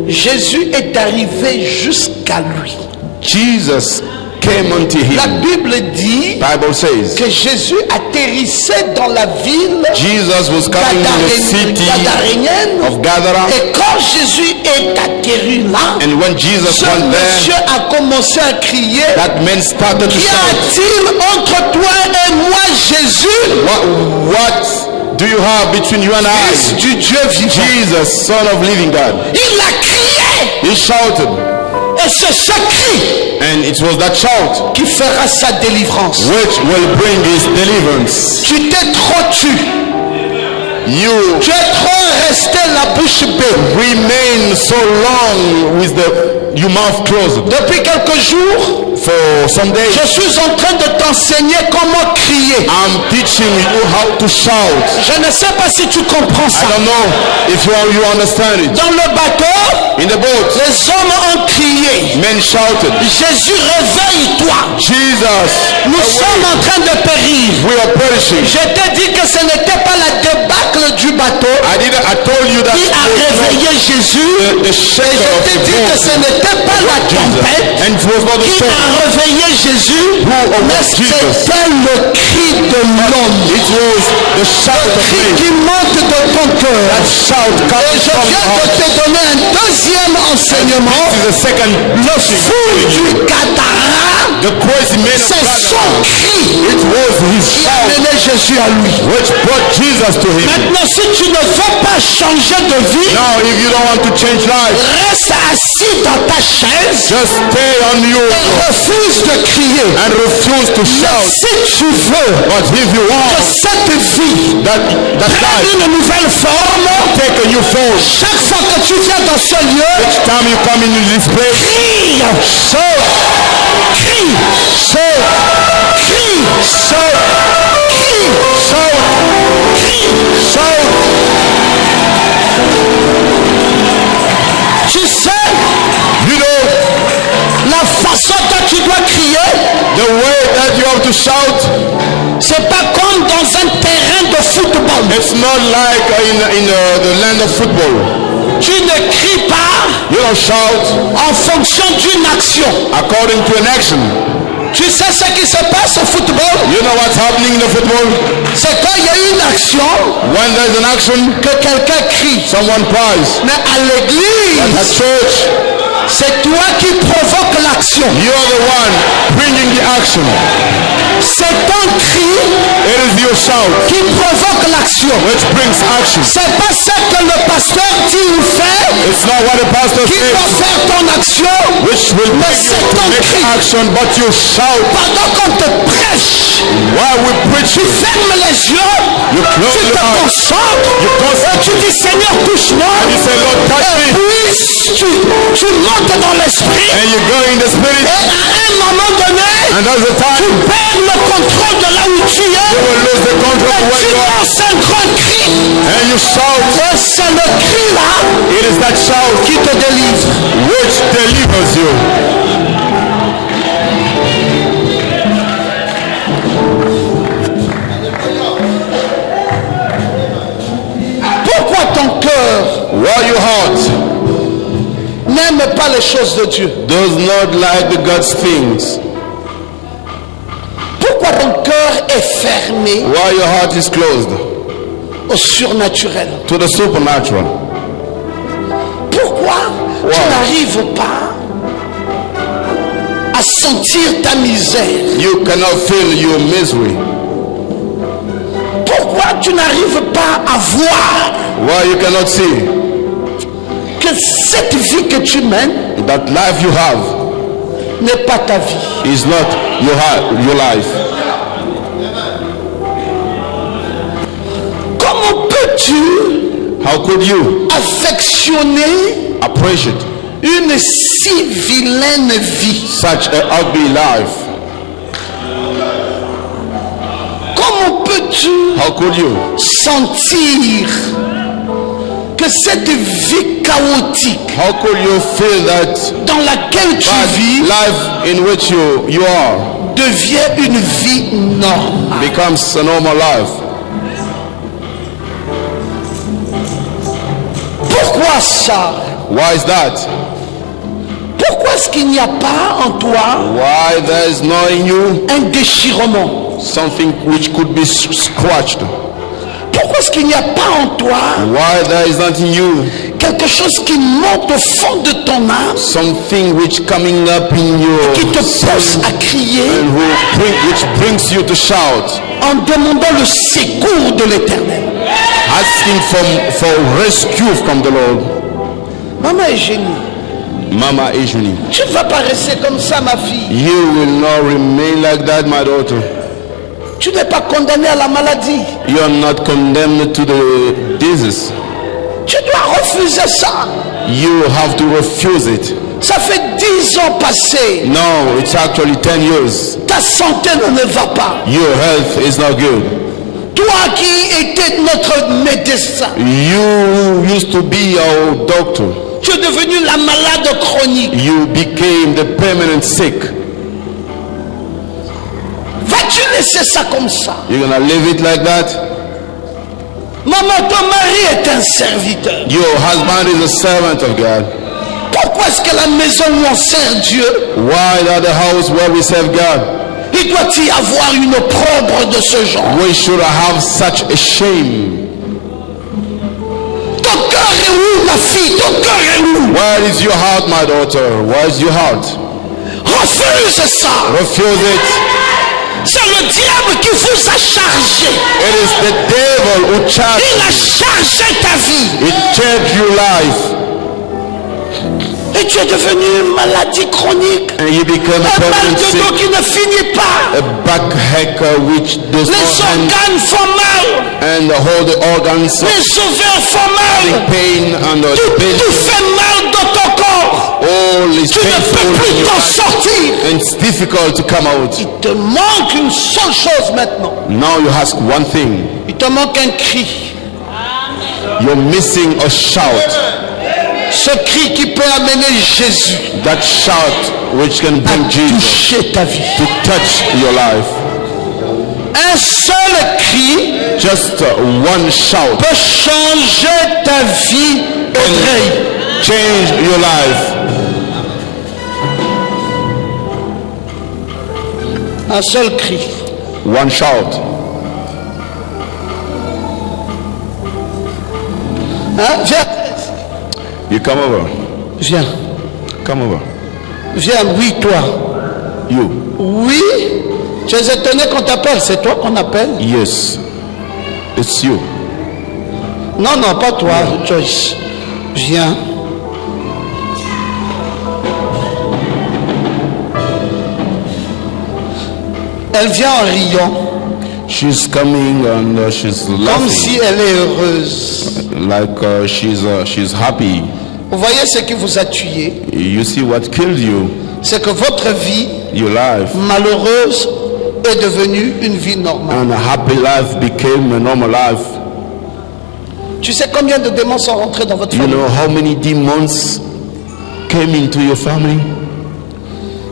Jésus est arrivé jusqu'à lui. Jesus came unto La him. Bible dit Bible says que Jésus atterrissait dans la ville Jesus was coming in the city gadarénienne. of Gadara, Et quand Jésus est atterri là, and when Jesus ce went monsieur there, a commencé à crier, that man started to qu'y shout, a-t-il entre toi et moi, Jésus, what do you have between you and I? Fils du Dieu vivant? Jesus, Son of living God. Il a crié. He shouted, Et c'est ce cri and it was that shout qui fera sa délivrance. which will bring his deliverance. Tu t'es trop tu. You Tu es trop resté la bouche bée. remain so long with your mouth closed. Depuis quelques jours, For some days, je suis en train de t'enseigner comment crier. I'm teaching you how to shout. Je ne sais pas si tu comprends I ça. don't know if you understand it. Dans le bateau, In the boat, les hommes ont crié Men shouted, Jésus, réveille-toi. Jesus, Nous sommes en train de périr. we are perishing. Je t'ai dit que ce n'était pas la débâcle du bateau I told you that qui a réveillé Jésus. the Et shaker je of t'ai the dit que boat ce n'était pas la tempête and it was not the qui shaker. a réveillé Jésus, mais Jesus? c'était le cri de l'homme. It was the shout of Cri men. qui monte de ton cœur. That shout Et coming je from viens de us. te donner un deuxième enseignement. This is the second Le fou du Gadara, The crazy man of c'est son God. cri It was his qui a shout mené Jésus à lui. which brought Jesus to him. Maintenant, si tu ne veux pas changer de vie, Now, if you don't want to change life, reste assis dans ta chaise just stay on you et refuse de crier. and refuse to Mais shout. si tu veux But if you que want cette vie that prenne life une nouvelle forme, take a new form, chaque fois que tu viens dans ce lieu, each time you come into this place, crie, saute, crie, saute, crie, saute, crie, saute, crie, saute. Tu sais, you know la façon dont tu dois crier, the way that you have to shout. c'est pas comme dans un terrain de football. It's not like in the land of football. Tu ne cries pas You don't shout en fonction d'une action. according to an action. Tu sais ce qui se passe au football? You know what's happening in the football? C'est quand il y a une action When there's an action, que quelqu'un crie. someone cries. Mais à At l'église, church, c'est toi qui provoque l'action. you're the one bringing the action. C'est ton cri It is your shout qui provoque l'action. which brings action. C'est pas ce que le pasteur dit ou fait It's not what the pastor qui doit says faire ton action. which will Mais bring you c'est to ton make cri. action, but you shout. Pendant qu'on te prêche, While we preach, tu fermes les yeux, You close tu te your eyes. concentres, You concentrate. et tu dis Seigneur, touche-moi. And you say, Lord, touch Et me. puis tu montes dans l'esprit. And you go in the Et spirit, à un moment donné, and there's a tu time perds le contrôle de là où tu you es. will lose the control of Et where tu you are. lances un grand cri. And you shout. Et c'est le cri là It is that shout qui te délivre. which delivers you. Pourquoi ton cœur While your heart n'aime pas les choses de Dieu? does not like the God's things, Pourquoi ton cœur est fermé while your heart is closed au surnaturel? to the supernatural, Pourquoi tu Wow. n'arrives pas à sentir ta misère? you cannot feel your misery. Pourquoi tu n'arrives pas à voir Why you cannot see que cette vie que tu mènes that life you have n'est pas ta vie? is not your life. Comment peux-tu How could you affectionner appreciate une si vilaine vie? such an ugly life? Comment peux-tu How could you sentir que cette vie chaotique how could you feel that dans laquelle tu bad vis life in which you are devient une vie normale? becomes a normal life? Pourquoi ça? Why is that? Pourquoi est-ce qu'il n'y a pas en toi Why there is not in you un déchirement? something which could be scratched? Pourquoi est-ce qu'il n'y a pas en toi Why there is not in you quelque chose qui monte au fond de ton âme, something which coming up in qui te your pousse soul à crier and which brings you to shout, en demandant le secours de l'Éternel? asking for rescue from the Lord? Maman Eugénie, Mama Ejuni, tu ne vas pas rester comme ça, ma fille. you will not remain like that, my daughter. Tu n'es pas condamnée à la maladie. You are not condemned to the disease. Tu dois refuser ça. You have to refuse it. Ça fait 10 ans passés. No, it's actually 10 years. Ta santé ne va pas. Your health is not good. Toi qui étais notre médecin, You used to be our doctor. Tu es devenu la malade chronique. You became the permanent sick. Vas-tu laisser ça comme ça? You're gonna leave it like that? Maman, ton mari est un serviteur. Your husband is a servant of God. Pourquoi est-ce que la maison où on sert Dieu, Why not the house where we serve God? il doit y avoir une opprobre de ce genre? We should have such a shame. Ton cœur est où, ma fille? Ton cœur est où? Where is your heart, my daughter? Where is your heart? Refuse ça. Refuse it. C'est le diable qui vous a chargé. It is the devil who charged Il a chargé ta vie. It changed your life. Et tu es devenu une maladie chronique. And you become a Un mal permanent de dos sick. qui ne finit pas. A backache which does Les not end. organes font mal. And all the organs Les ovaires font mal. pain and the Tout pain. fait mal dans ton corps. All is Tu ne peux painful plus in your t'en life. sortir. And it's difficult to come out. Il te manque une seule chose maintenant. Now you ask one thing. Il te manque un cri. You're missing a shout. Ce cri qui peut amener Jésus That shout which can bring à Jesus toucher ta vie. to touch your life. Un seul cri Just one shout peut changer ta vie, Audrey. change your life. Un seul cri. One shout. Hein? Viens. You come over. Viens. Come over. Viens, oui, toi. You. Oui. Tu es étonné qu'on t'appelle. C'est toi qu'on appelle? Yes. It's you. Non, non, pas toi, Joyce. Viens. Elle vient en riant, She's coming and she's comme laughing si elle est heureuse. like she's happy. Vous voyez ce qui vous a tué? You see what killed you? C'est que votre vie Your life. malheureuse est devenue une vie normale. And a happy life became a normal life. Tu sais combien de démons sont rentrés dans votre You famille? know how many demons came into your family?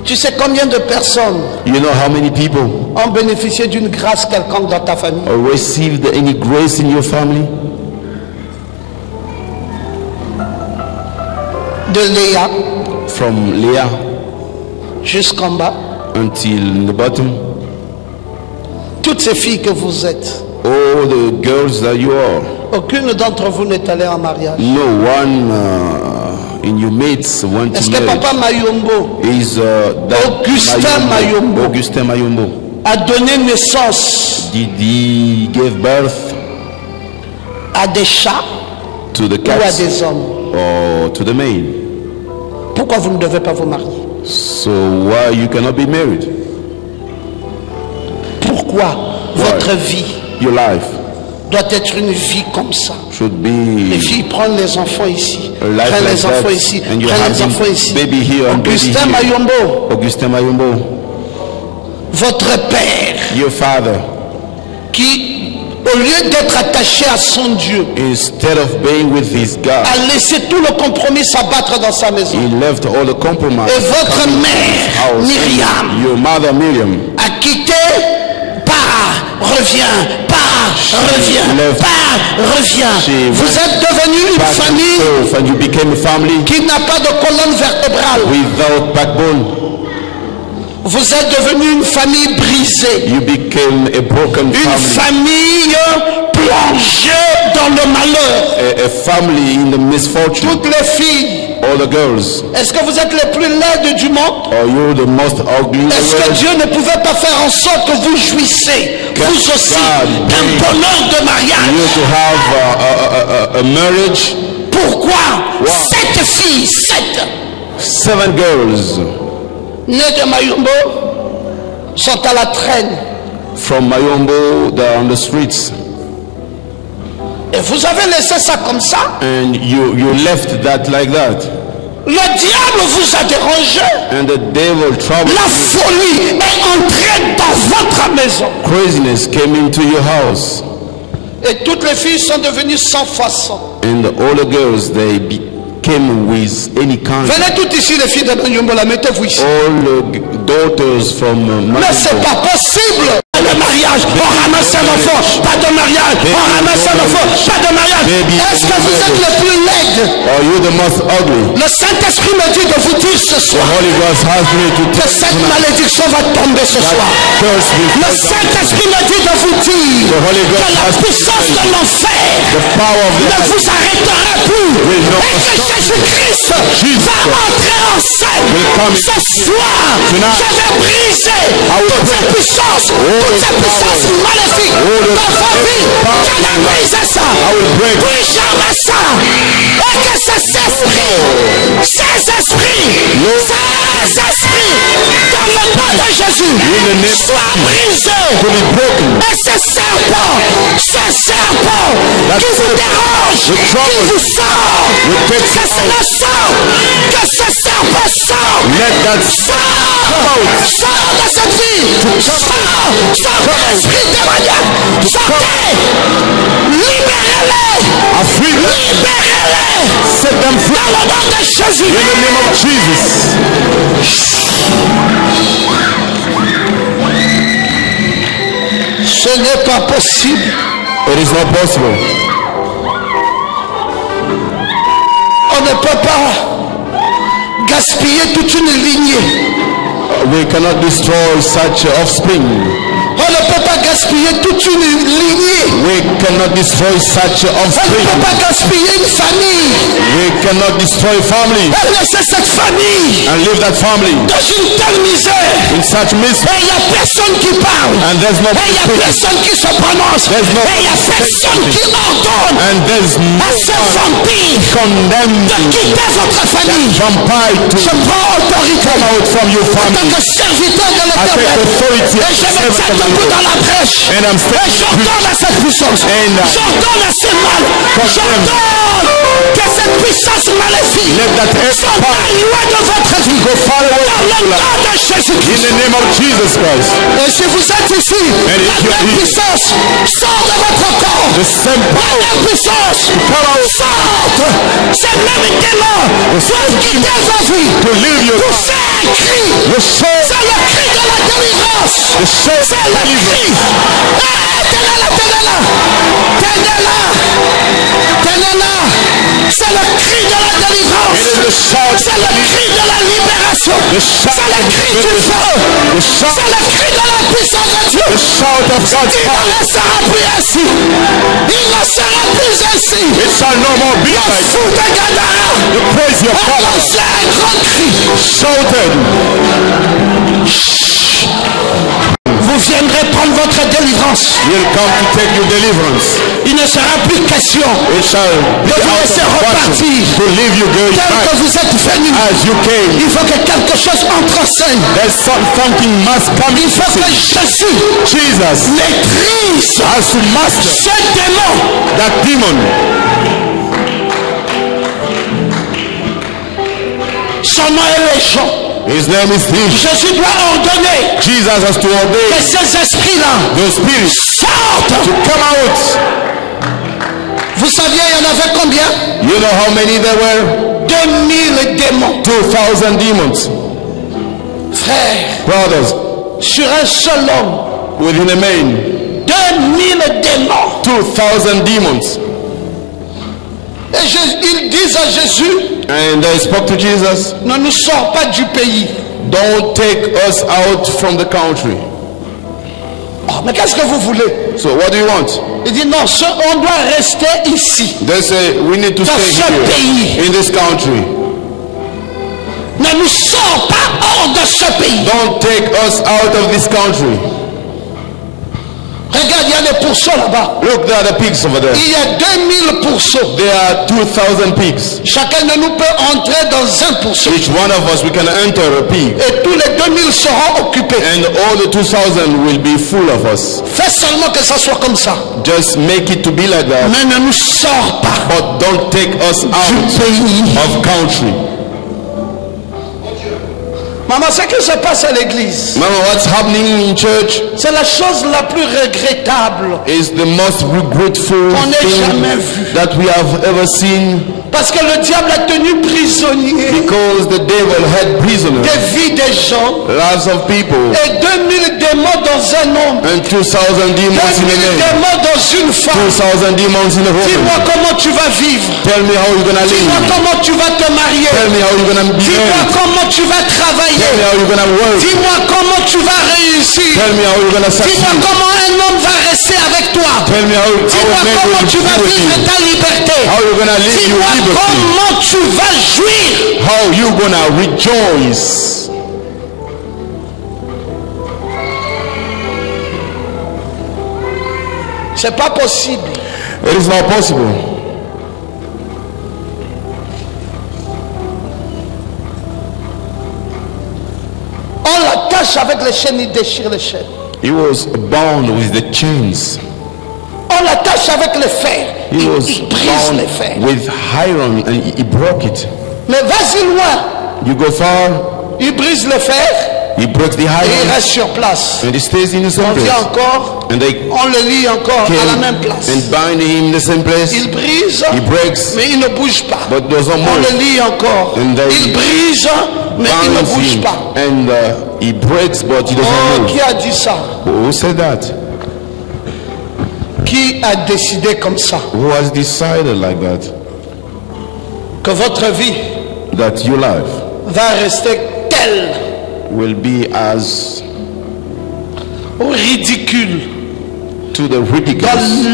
Tu sais combien de personnes You know how many people ont bénéficié d'une grâce quelconque dans ta famille? received any grace in your family? De Léa From Leah jusqu'en bas. until the bottom. Toutes ces filles que vous êtes, All the girls that you are. aucune d'entre vous n'est allée en mariage. No one in your mates went Est-ce to que marriage. Papa Mayombo Is that Augustin Mayombo. Augustin Mayombo. a donné naissance Did he give birth à des chats to the ou à cats des hommes? or to the maid? Pourquoi vous ne devez pas vous marier? So why you cannot be married? Pourquoi votre vie Your life doit être une vie comme ça? should Les be filles prennent les enfants ici, a life prennent like les enfants that, ici, and you prennent les have enfants ici. baby here and baby Augustin here. Mayombo, Augustin Mayombo, votre père, your father, qui, au lieu d'être attaché à son Dieu, instead of being with his God, a laissé tout le compromis s'abattre dans sa maison. he left all the compromise. Et votre coming to mère, his house. Myriam, Your mother Miriam, a quitté, part, revient, part, revient, left. part, revient. She Vous went êtes devenu une back and famille forth, and you became a family qui n'a pas de colonne vertébrale. without backbone. Vous êtes devenu une famille brisée. You became a broken Une family, famille plongée dans le malheur. a family in the misfortune. Toutes les filles, All the girls, est-ce que vous êtes les plus laides du monde? are you the most ugly in the Est-ce que world? Dieu ne pouvait pas faire en sorte que vous jouissiez, vous aussi, God d'un made bonheur de You mariage? to have a marriage. Pourquoi 7 filles, 7 girls nées de Mayombo, sont à la traîne? from Mayombo, they're on the streets, Et vous avez laissé ça comme ça? and you left that like that, Le diable vous a dérangé. and the devil troubled La you. folie est entrée dans votre maison. Craziness came into your house, Et toutes les filles sont devenues sans façon. and all the girls, they became came with any kind. Venez toutes ici, les filles de Banyombola, mettez-vous ici. All daughters from Mais c'est pas possible. Pas de mariage, on ramasse un enfant. Pas de mariage, on ramasse un enfant. Pas de mariage. Est-ce que vous êtes le plus laid? Are you the most ugly? Le Saint-Esprit me dit de vous dire ce The soir Holy Ghost has me to que cette malédiction va tomber ce soir. curse me. Le Saint-Esprit me dit de vous dire The Holy que Ghost la has puissance de l'enfer the power of ne the vous arrêtera plus. will not Et que stop. Jésus-Christ Jesus va entrer en scène will come ce soir. tonight. Je vais briser will toutes ces break puissances, all toutes the ces puissances power, maléfiques all the dans vos vies. power Je vais briser ça. will break. Plus jamais ça. Et que ces esprits, dans le nom de Jésus, soient brisés. To be broken. Et ce serpent qui vous dérange, qui vous sort, que cela sorte, que ce serpent sorte, Let that sort de cette vie, sort de l'esprit démoniaque, sortez, libérez-les, libérez-les, set them free dans le nom de Jésus. in the name of Jesus. Ce n'est pas possible. It is not possible. On ne peut pas gaspiller toute une lignée. We cannot destroy such offspring. On ne peut pas gaspiller toute une lignée. We cannot destroy such On ne offspring. peut pas gaspiller une famille. We cannot destroy family Et laisser cette famille and leave that family dans une telle misère. in such Et misery. il n'y a personne qui parle. And there's no Et il n'y a personne qui se prononce. Et There's no il n'y a personne qui ordonne and there's à no ce one vampire condemned de quitter votre famille. vampire to Je prends autorité come out from your en tant family. que serviteur de I take l'Éternel. authority Et as je a me servant tiens of the debout Lord. dans la brèche. And I'm Et standing j'ordonne à cette puissance. And J'ordonne à ces mal. J'ordonne que cette puissance maléfique let that s'en aille loin de votre vie. go far away Dans from le your nom life. de In Jésus-Christ. the name of Jesus Christ. Et si vous êtes ici, And if la you're même here, puissance sort de votre corps. the same La power même puissance come out sorte. Ces mêmes démons doivent quitter vos vies. to leave your Pour faire un cri. the show C'est le cri de la délivrance. the show C'est le cri. Tenez-la, tenez-la. Tenez-la. Tenez-la. C'est le cri de la délivrance. It is the shout C'est le cri de la libération. The shout C'est le cri du feu. the shout C'est le cri de la puissance de Dieu. the shout of God's Il power. ne sera plus ainsi. Il ne sera plus ainsi. It shall no more be Le like fou de Gadara the praise your a father lancé un grand cri. shouted. Vous viendrez prendre votre délivrance. You'll come to take your deliverance. Il ne sera plus question It shall be de vous out laisser of repartir. fashion to leave you going Tel que back vous êtes venu. as you came. Il faut que quelque chose entre en scène. There's something must come Il into faut que scene. Jésus Jesus maîtrise has to master ce démon. that demon. Son nom est Légion. His name is Thief. Jésus doit ordonner Jesus has to que ordain ces esprits-là those spirits sortent. to come out. Vous saviez, il y en avait combien? You know how many there were? 2000 démons. 2,000 demons. Frères, Brothers, sur un seul homme, within a man, 2000 démons. 2,000 demons. Et ils disent à Jésus, And they spoke to Jesus, ne nous sors pas du pays. don't take us out from the country. Oh, mais qu'est-ce que vous voulez? So what do you want? Il dit non, on doit rester ici. They say, we need to Dans stay ce pays. here in this country. Ne nous sors pas hors de ce pays. Don't take us out of this country. Regarde, il y a des pourceaux là-bas. Look, there are the pigs over there. Il y a 2000 pourceaux. There are 2,000 pigs. Chacun de nous peut entrer dans un pourceau. Each one of us, we can enter a pig. Et tous les 2000 seront occupés. And all the 2,000 will be full of us. Fais seulement que ça soit comme ça. Just make it to be like that. Mais ne nous sors pas But don't take us du out pays. of country. Maman, ce qui se passe à l'église, Mama, what's happening in church c'est la chose la plus regrettable is the most regretful qu'on ait thing jamais vu. that we have ever seen. Parce que le diable a tenu prisonnier Because the devil had prisoners, des vies des gens. lives of people, Et 2000 démons dans un homme. and 2,000 demons in 2000 a man, démons dans une femme. 2,000 demons in a Dis-moi woman. comment tu vas vivre. Tell me how you're gonna Dis-moi live. comment tu vas te marier. Tell me how you're gonna be Dis-moi married. comment tu vas Tell me travailler. how you're gonna work. Dis-moi comment tu vas réussir. Tell me how you're gonna Dis-moi succeed. comment un homme va rester avec toi. Tell me how a Dis-moi man comment will tu vas be with vivre you. ta liberté. How you're gonna live your Dis-moi liberty. comment tu vas jouir. How you gonna rejoice. C'est pas possible. It is not possible. On l'attache avec les chaînes, il déchire les chaînes. He was bound with the chains. On l'attache avec les fers, He il was brise les fers. bound with iron and he broke it. Mais vas-y loin, You go far, il brise le fer he breaks the et il iron reste sur place. and he stays in the same On vient place. encore, And they on le lit encore à la même came place. and bind him in the same place. Il brise, He breaks, mais il ne bouge pas. but doesn't On move. le lit encore. And they Il brise, mais il ne Binds bouge him pas. and he breaks, but he Oh, doesn't move. qui a dit ça? Who said that? Qui a décidé comme ça? Who has decided like that? Que votre vie That your life va rester telle, will be as ridicule, to the dans ridiculous,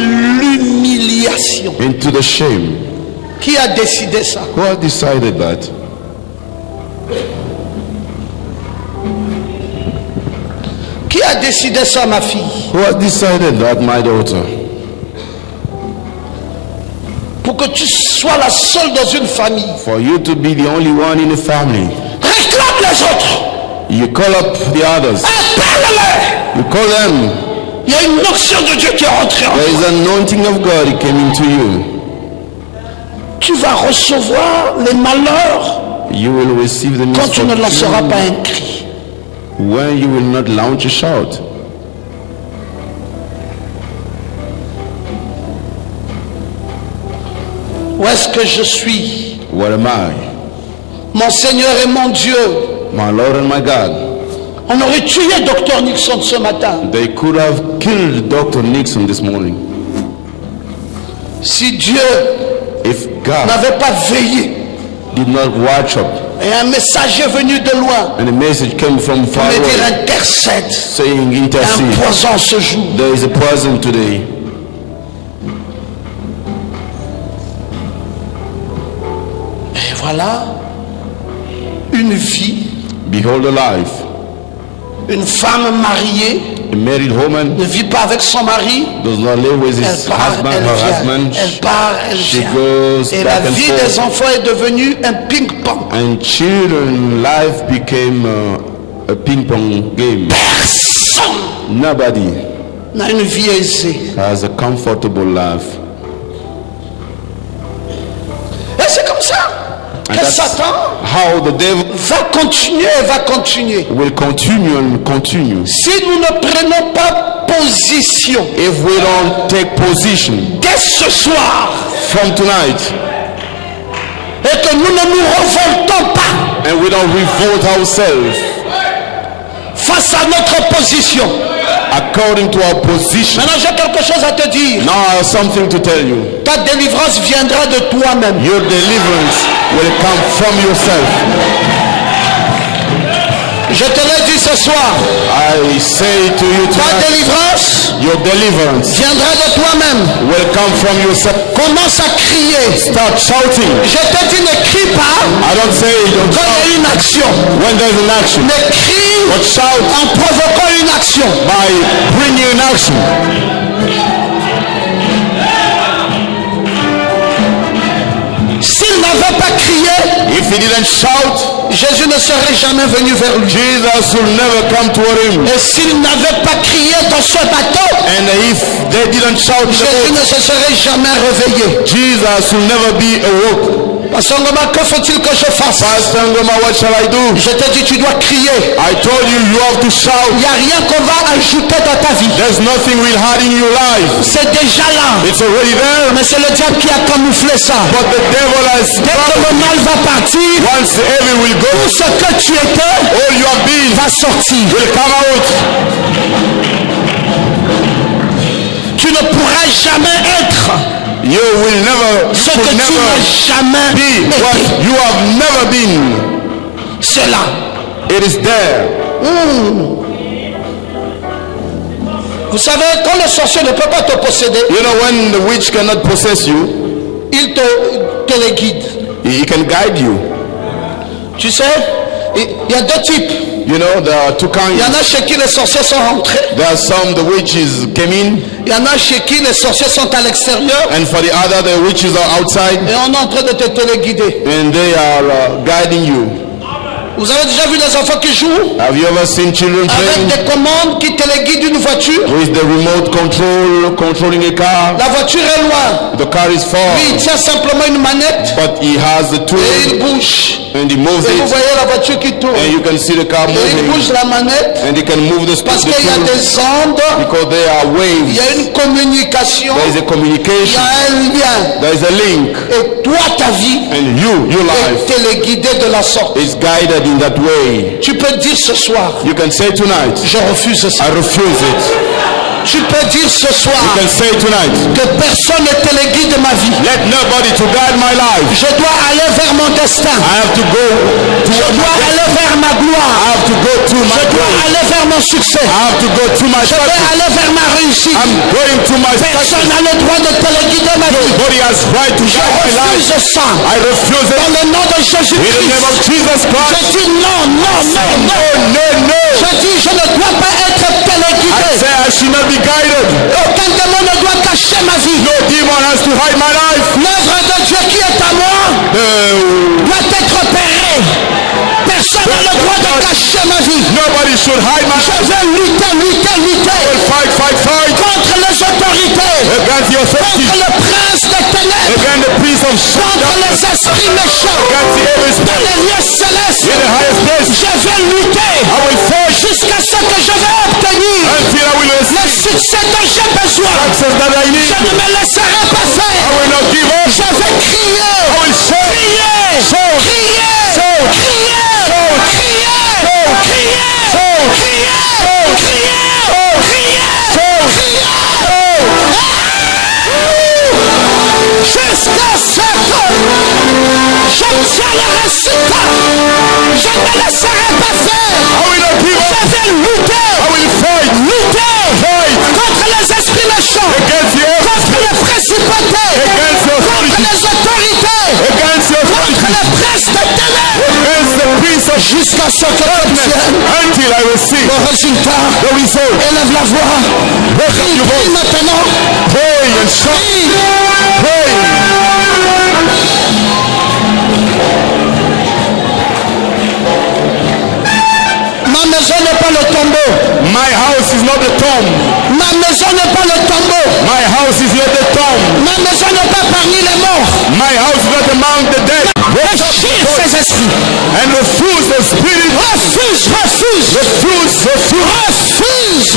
l'humiliation. into the shame. Qui a décidé ça? Who has decided that? Qui a décidé ça, ma fille? Who has decided that, my daughter? Pour que tu sois la seule dans une famille. For you to be the only one in the family. Réclame les autres. You call up the others. Appelle-les. You call them. Il y a une onction de Dieu qui est rentrée en There toi. is an anointing of God. It came into you. Tu vas recevoir les malheurs You will receive the quand tu ne lanceras pas misfortune un cri. when you will not launch a shout. Où est-ce que je suis? What am I? Mon Seigneur et mon Dieu. My Lord and my God. On aurait tué Dr Nixon ce matin They could have killed Dr. Nixon this morning si Dieu if God n'avait pas veillé did not watch up et un messager venu de loin and a message came from pour far me dire away intercède. saying Un intercede. poison se joue. There is a poison today. Et voilà une vie, Behold a life. une femme mariée A married woman ne vit pas avec son mari. does not live with Elle his part, husband, elle her vient. husband. Elle part, elle She vient. goes Et la back and vie des forth. enfants est devenue un ping-pong. And children life became a ping pong game. Personne Nobody n'a une vie aisée. has a comfortable life. Et c'est comme ça And que that's Satan how the devil va continuer et va continuer. will continue and continue. Si nous ne prenons pas position If we don't take position dès ce soir from tonight et que nous ne nous revoltons pas and we don't revolt ourselves face à notre position. according to our position. Maintenant j'ai quelque chose à te dire. Now I have something to tell you. Ta délivrance viendra de toi-même. Your deliverance will come from yourself. Je te l'ai dit ce soir. I say to you Ta tonight, délivrance your deliverance viendra de toi-même. will come from yourself. Commence à crier. Start shouting. Je te dis ne crie pas I don't say don't quand il y shout a une action. when there's an action, Mais crie but shout en provoquant une action. by bringing an action. S'il n'avait pas crié, If he didn't shout, Jésus ne serait jamais venu vers lui. Jesus will never come toward him. Et s'il n'avait pas crié dans ce bateau, And if they didn't shout in the Jésus boat, ne se serait jamais réveillé. Jesus will never be awoke. Pasteur Ngoma, que faut-il que je fasse? Pastor Ngoma, what shall I do? Je te dis, tu dois crier. I told you, you have to shout. Il n'y a rien qu'on va ajouter dans ta vie. There's nothing we'll add in your life. C'est déjà là. It's already there. Mais c'est le diable qui a camouflé ça. But the devil has Dès que le mal va partir, once the evil will go, tout ce que tu étais all you have been va sortir. will come out. Tu ne pourras jamais être You will never, ce you que could tu never n'as jamais be été. what you have never been. C'est là. It is there. Vous savez, quand le sorcier ne peut pas te posséder, You know, when the witch cannot possess you, il te les guide. he can guide you. Tu sais, il y a deux types. You know, there are two Il y en kinds. a chez qui les sorciers sont rentrés. There are some the witches came in, Il y en a chez qui les sorciers sont à l'extérieur. and for the other, the witches are outside, Et on est en train de te téléguider. and they are guiding you. Vous avez déjà vu les enfants qui jouent Have you ever seen children avec playing des commandes qui téléguident une voiture? with the remote control controlling a car? La voiture est loin. The car is far, Lui, il tient simplement une manette but he has the tool, et il bouge. and he moves Et vous it, voyez la voiture qui tourne. and you can see the car Et il moving, bouge la manette and he can move the parce qu'il y a tool des ondes, because there are il waves. y a une communication, There is a il y communication, a un lien. there is a link, Et toi, ta vie and your est life téléguidée de la sorte. is guided in that way. Tu peux dire ce soir, You can say tonight, je refuse ça. I refuse it. Tu peux dire ce soir You can say tonight, que personne ne téléguide ma vie. let nobody to guide my life. Je dois aller vers mon destin. I have to go Je to dois aller vers ma gloire. I have to go to my Je dois goal. aller vers mon succès. I have to go to my Je vais success. aller vers ma réussite. I'm going to my Personne success. n'a le droit de téléguider ma vie. Nobody has right to Je guide my life. refuse ça. I refuse Dans it. le nom de In the name Jésus-Christ. of Jesus Je Christ. dis non, non, non, non. No. Je dis je ne dois pas être I téléguidé. say I should not be guided. Aucun démon ne doit cacher ma vie. No demon has to hide my life. L'œuvre de Dieu qui est à moi doit être opérée. Personne n'a le droit de cacher ma vie. Nobody should hide my Je life. vais lutter Fight contre les autorités, against the contre authorities, le prince des ténèbres, against the prince of contre les darkness, esprits méchants, against the evil dans spirit. les lieux célestes. In the highest place, Je vais lutter I will fight jusqu'à ce que je vais obtenir until I will le receive succès dont j'ai besoin. success that I need. Je ne me laisserai pas I faire. will not give up. Je vais crier, I will shout. crier, Shout. crier, Shout. crier, Shout. crier, Shout. crier, Shout. crier, Shout. crier, Shout. crier, Shout. crier. Shout. Jusqu'à ce que j'obtienne le résultat, je ne me laisserai pas faire. I will not give Je up. vais lutter, I will fight. Fight contre les esprits méchants, against the evil, contre les principautés, against the contre authorities, les autorités, against the contre authorities, les princes des ténèbres, against the prince of jusqu'à ce que darkness, j'obtienne until I receive le résultat. the result. Élève la voix, Raise up your prie voice. maintenant, Pray and shout. prie. Pray. Ma maison n'est pas le tombeau, My house is not the tomb. ma maison n'est pas le tombeau, My house is not the tomb. ma maison n'est pas parmi les morts. My house is not among the dead. Refuse ces esprits. And refuse the spirit. Refuse, refuse, refuse.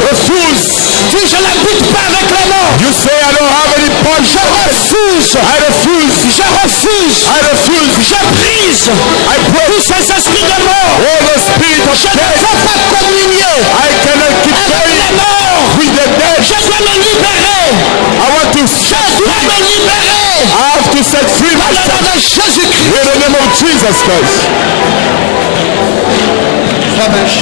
Refuse. Dis je n'habite pas avec les morts. You say I don't have any part. Je refuse. I refuse. Je refuse. I refuse. Je brise I break tous ces esprits de mort. all the spirit of Je ne death. veux pas communier I cannot keep avec going les morts. with the dead. Je dois me libérer. I want to Je dois me libérer. I have to set free Dans le myself. nom de Jésus-Christ. In the name of Jesus Christ. Frère Bench,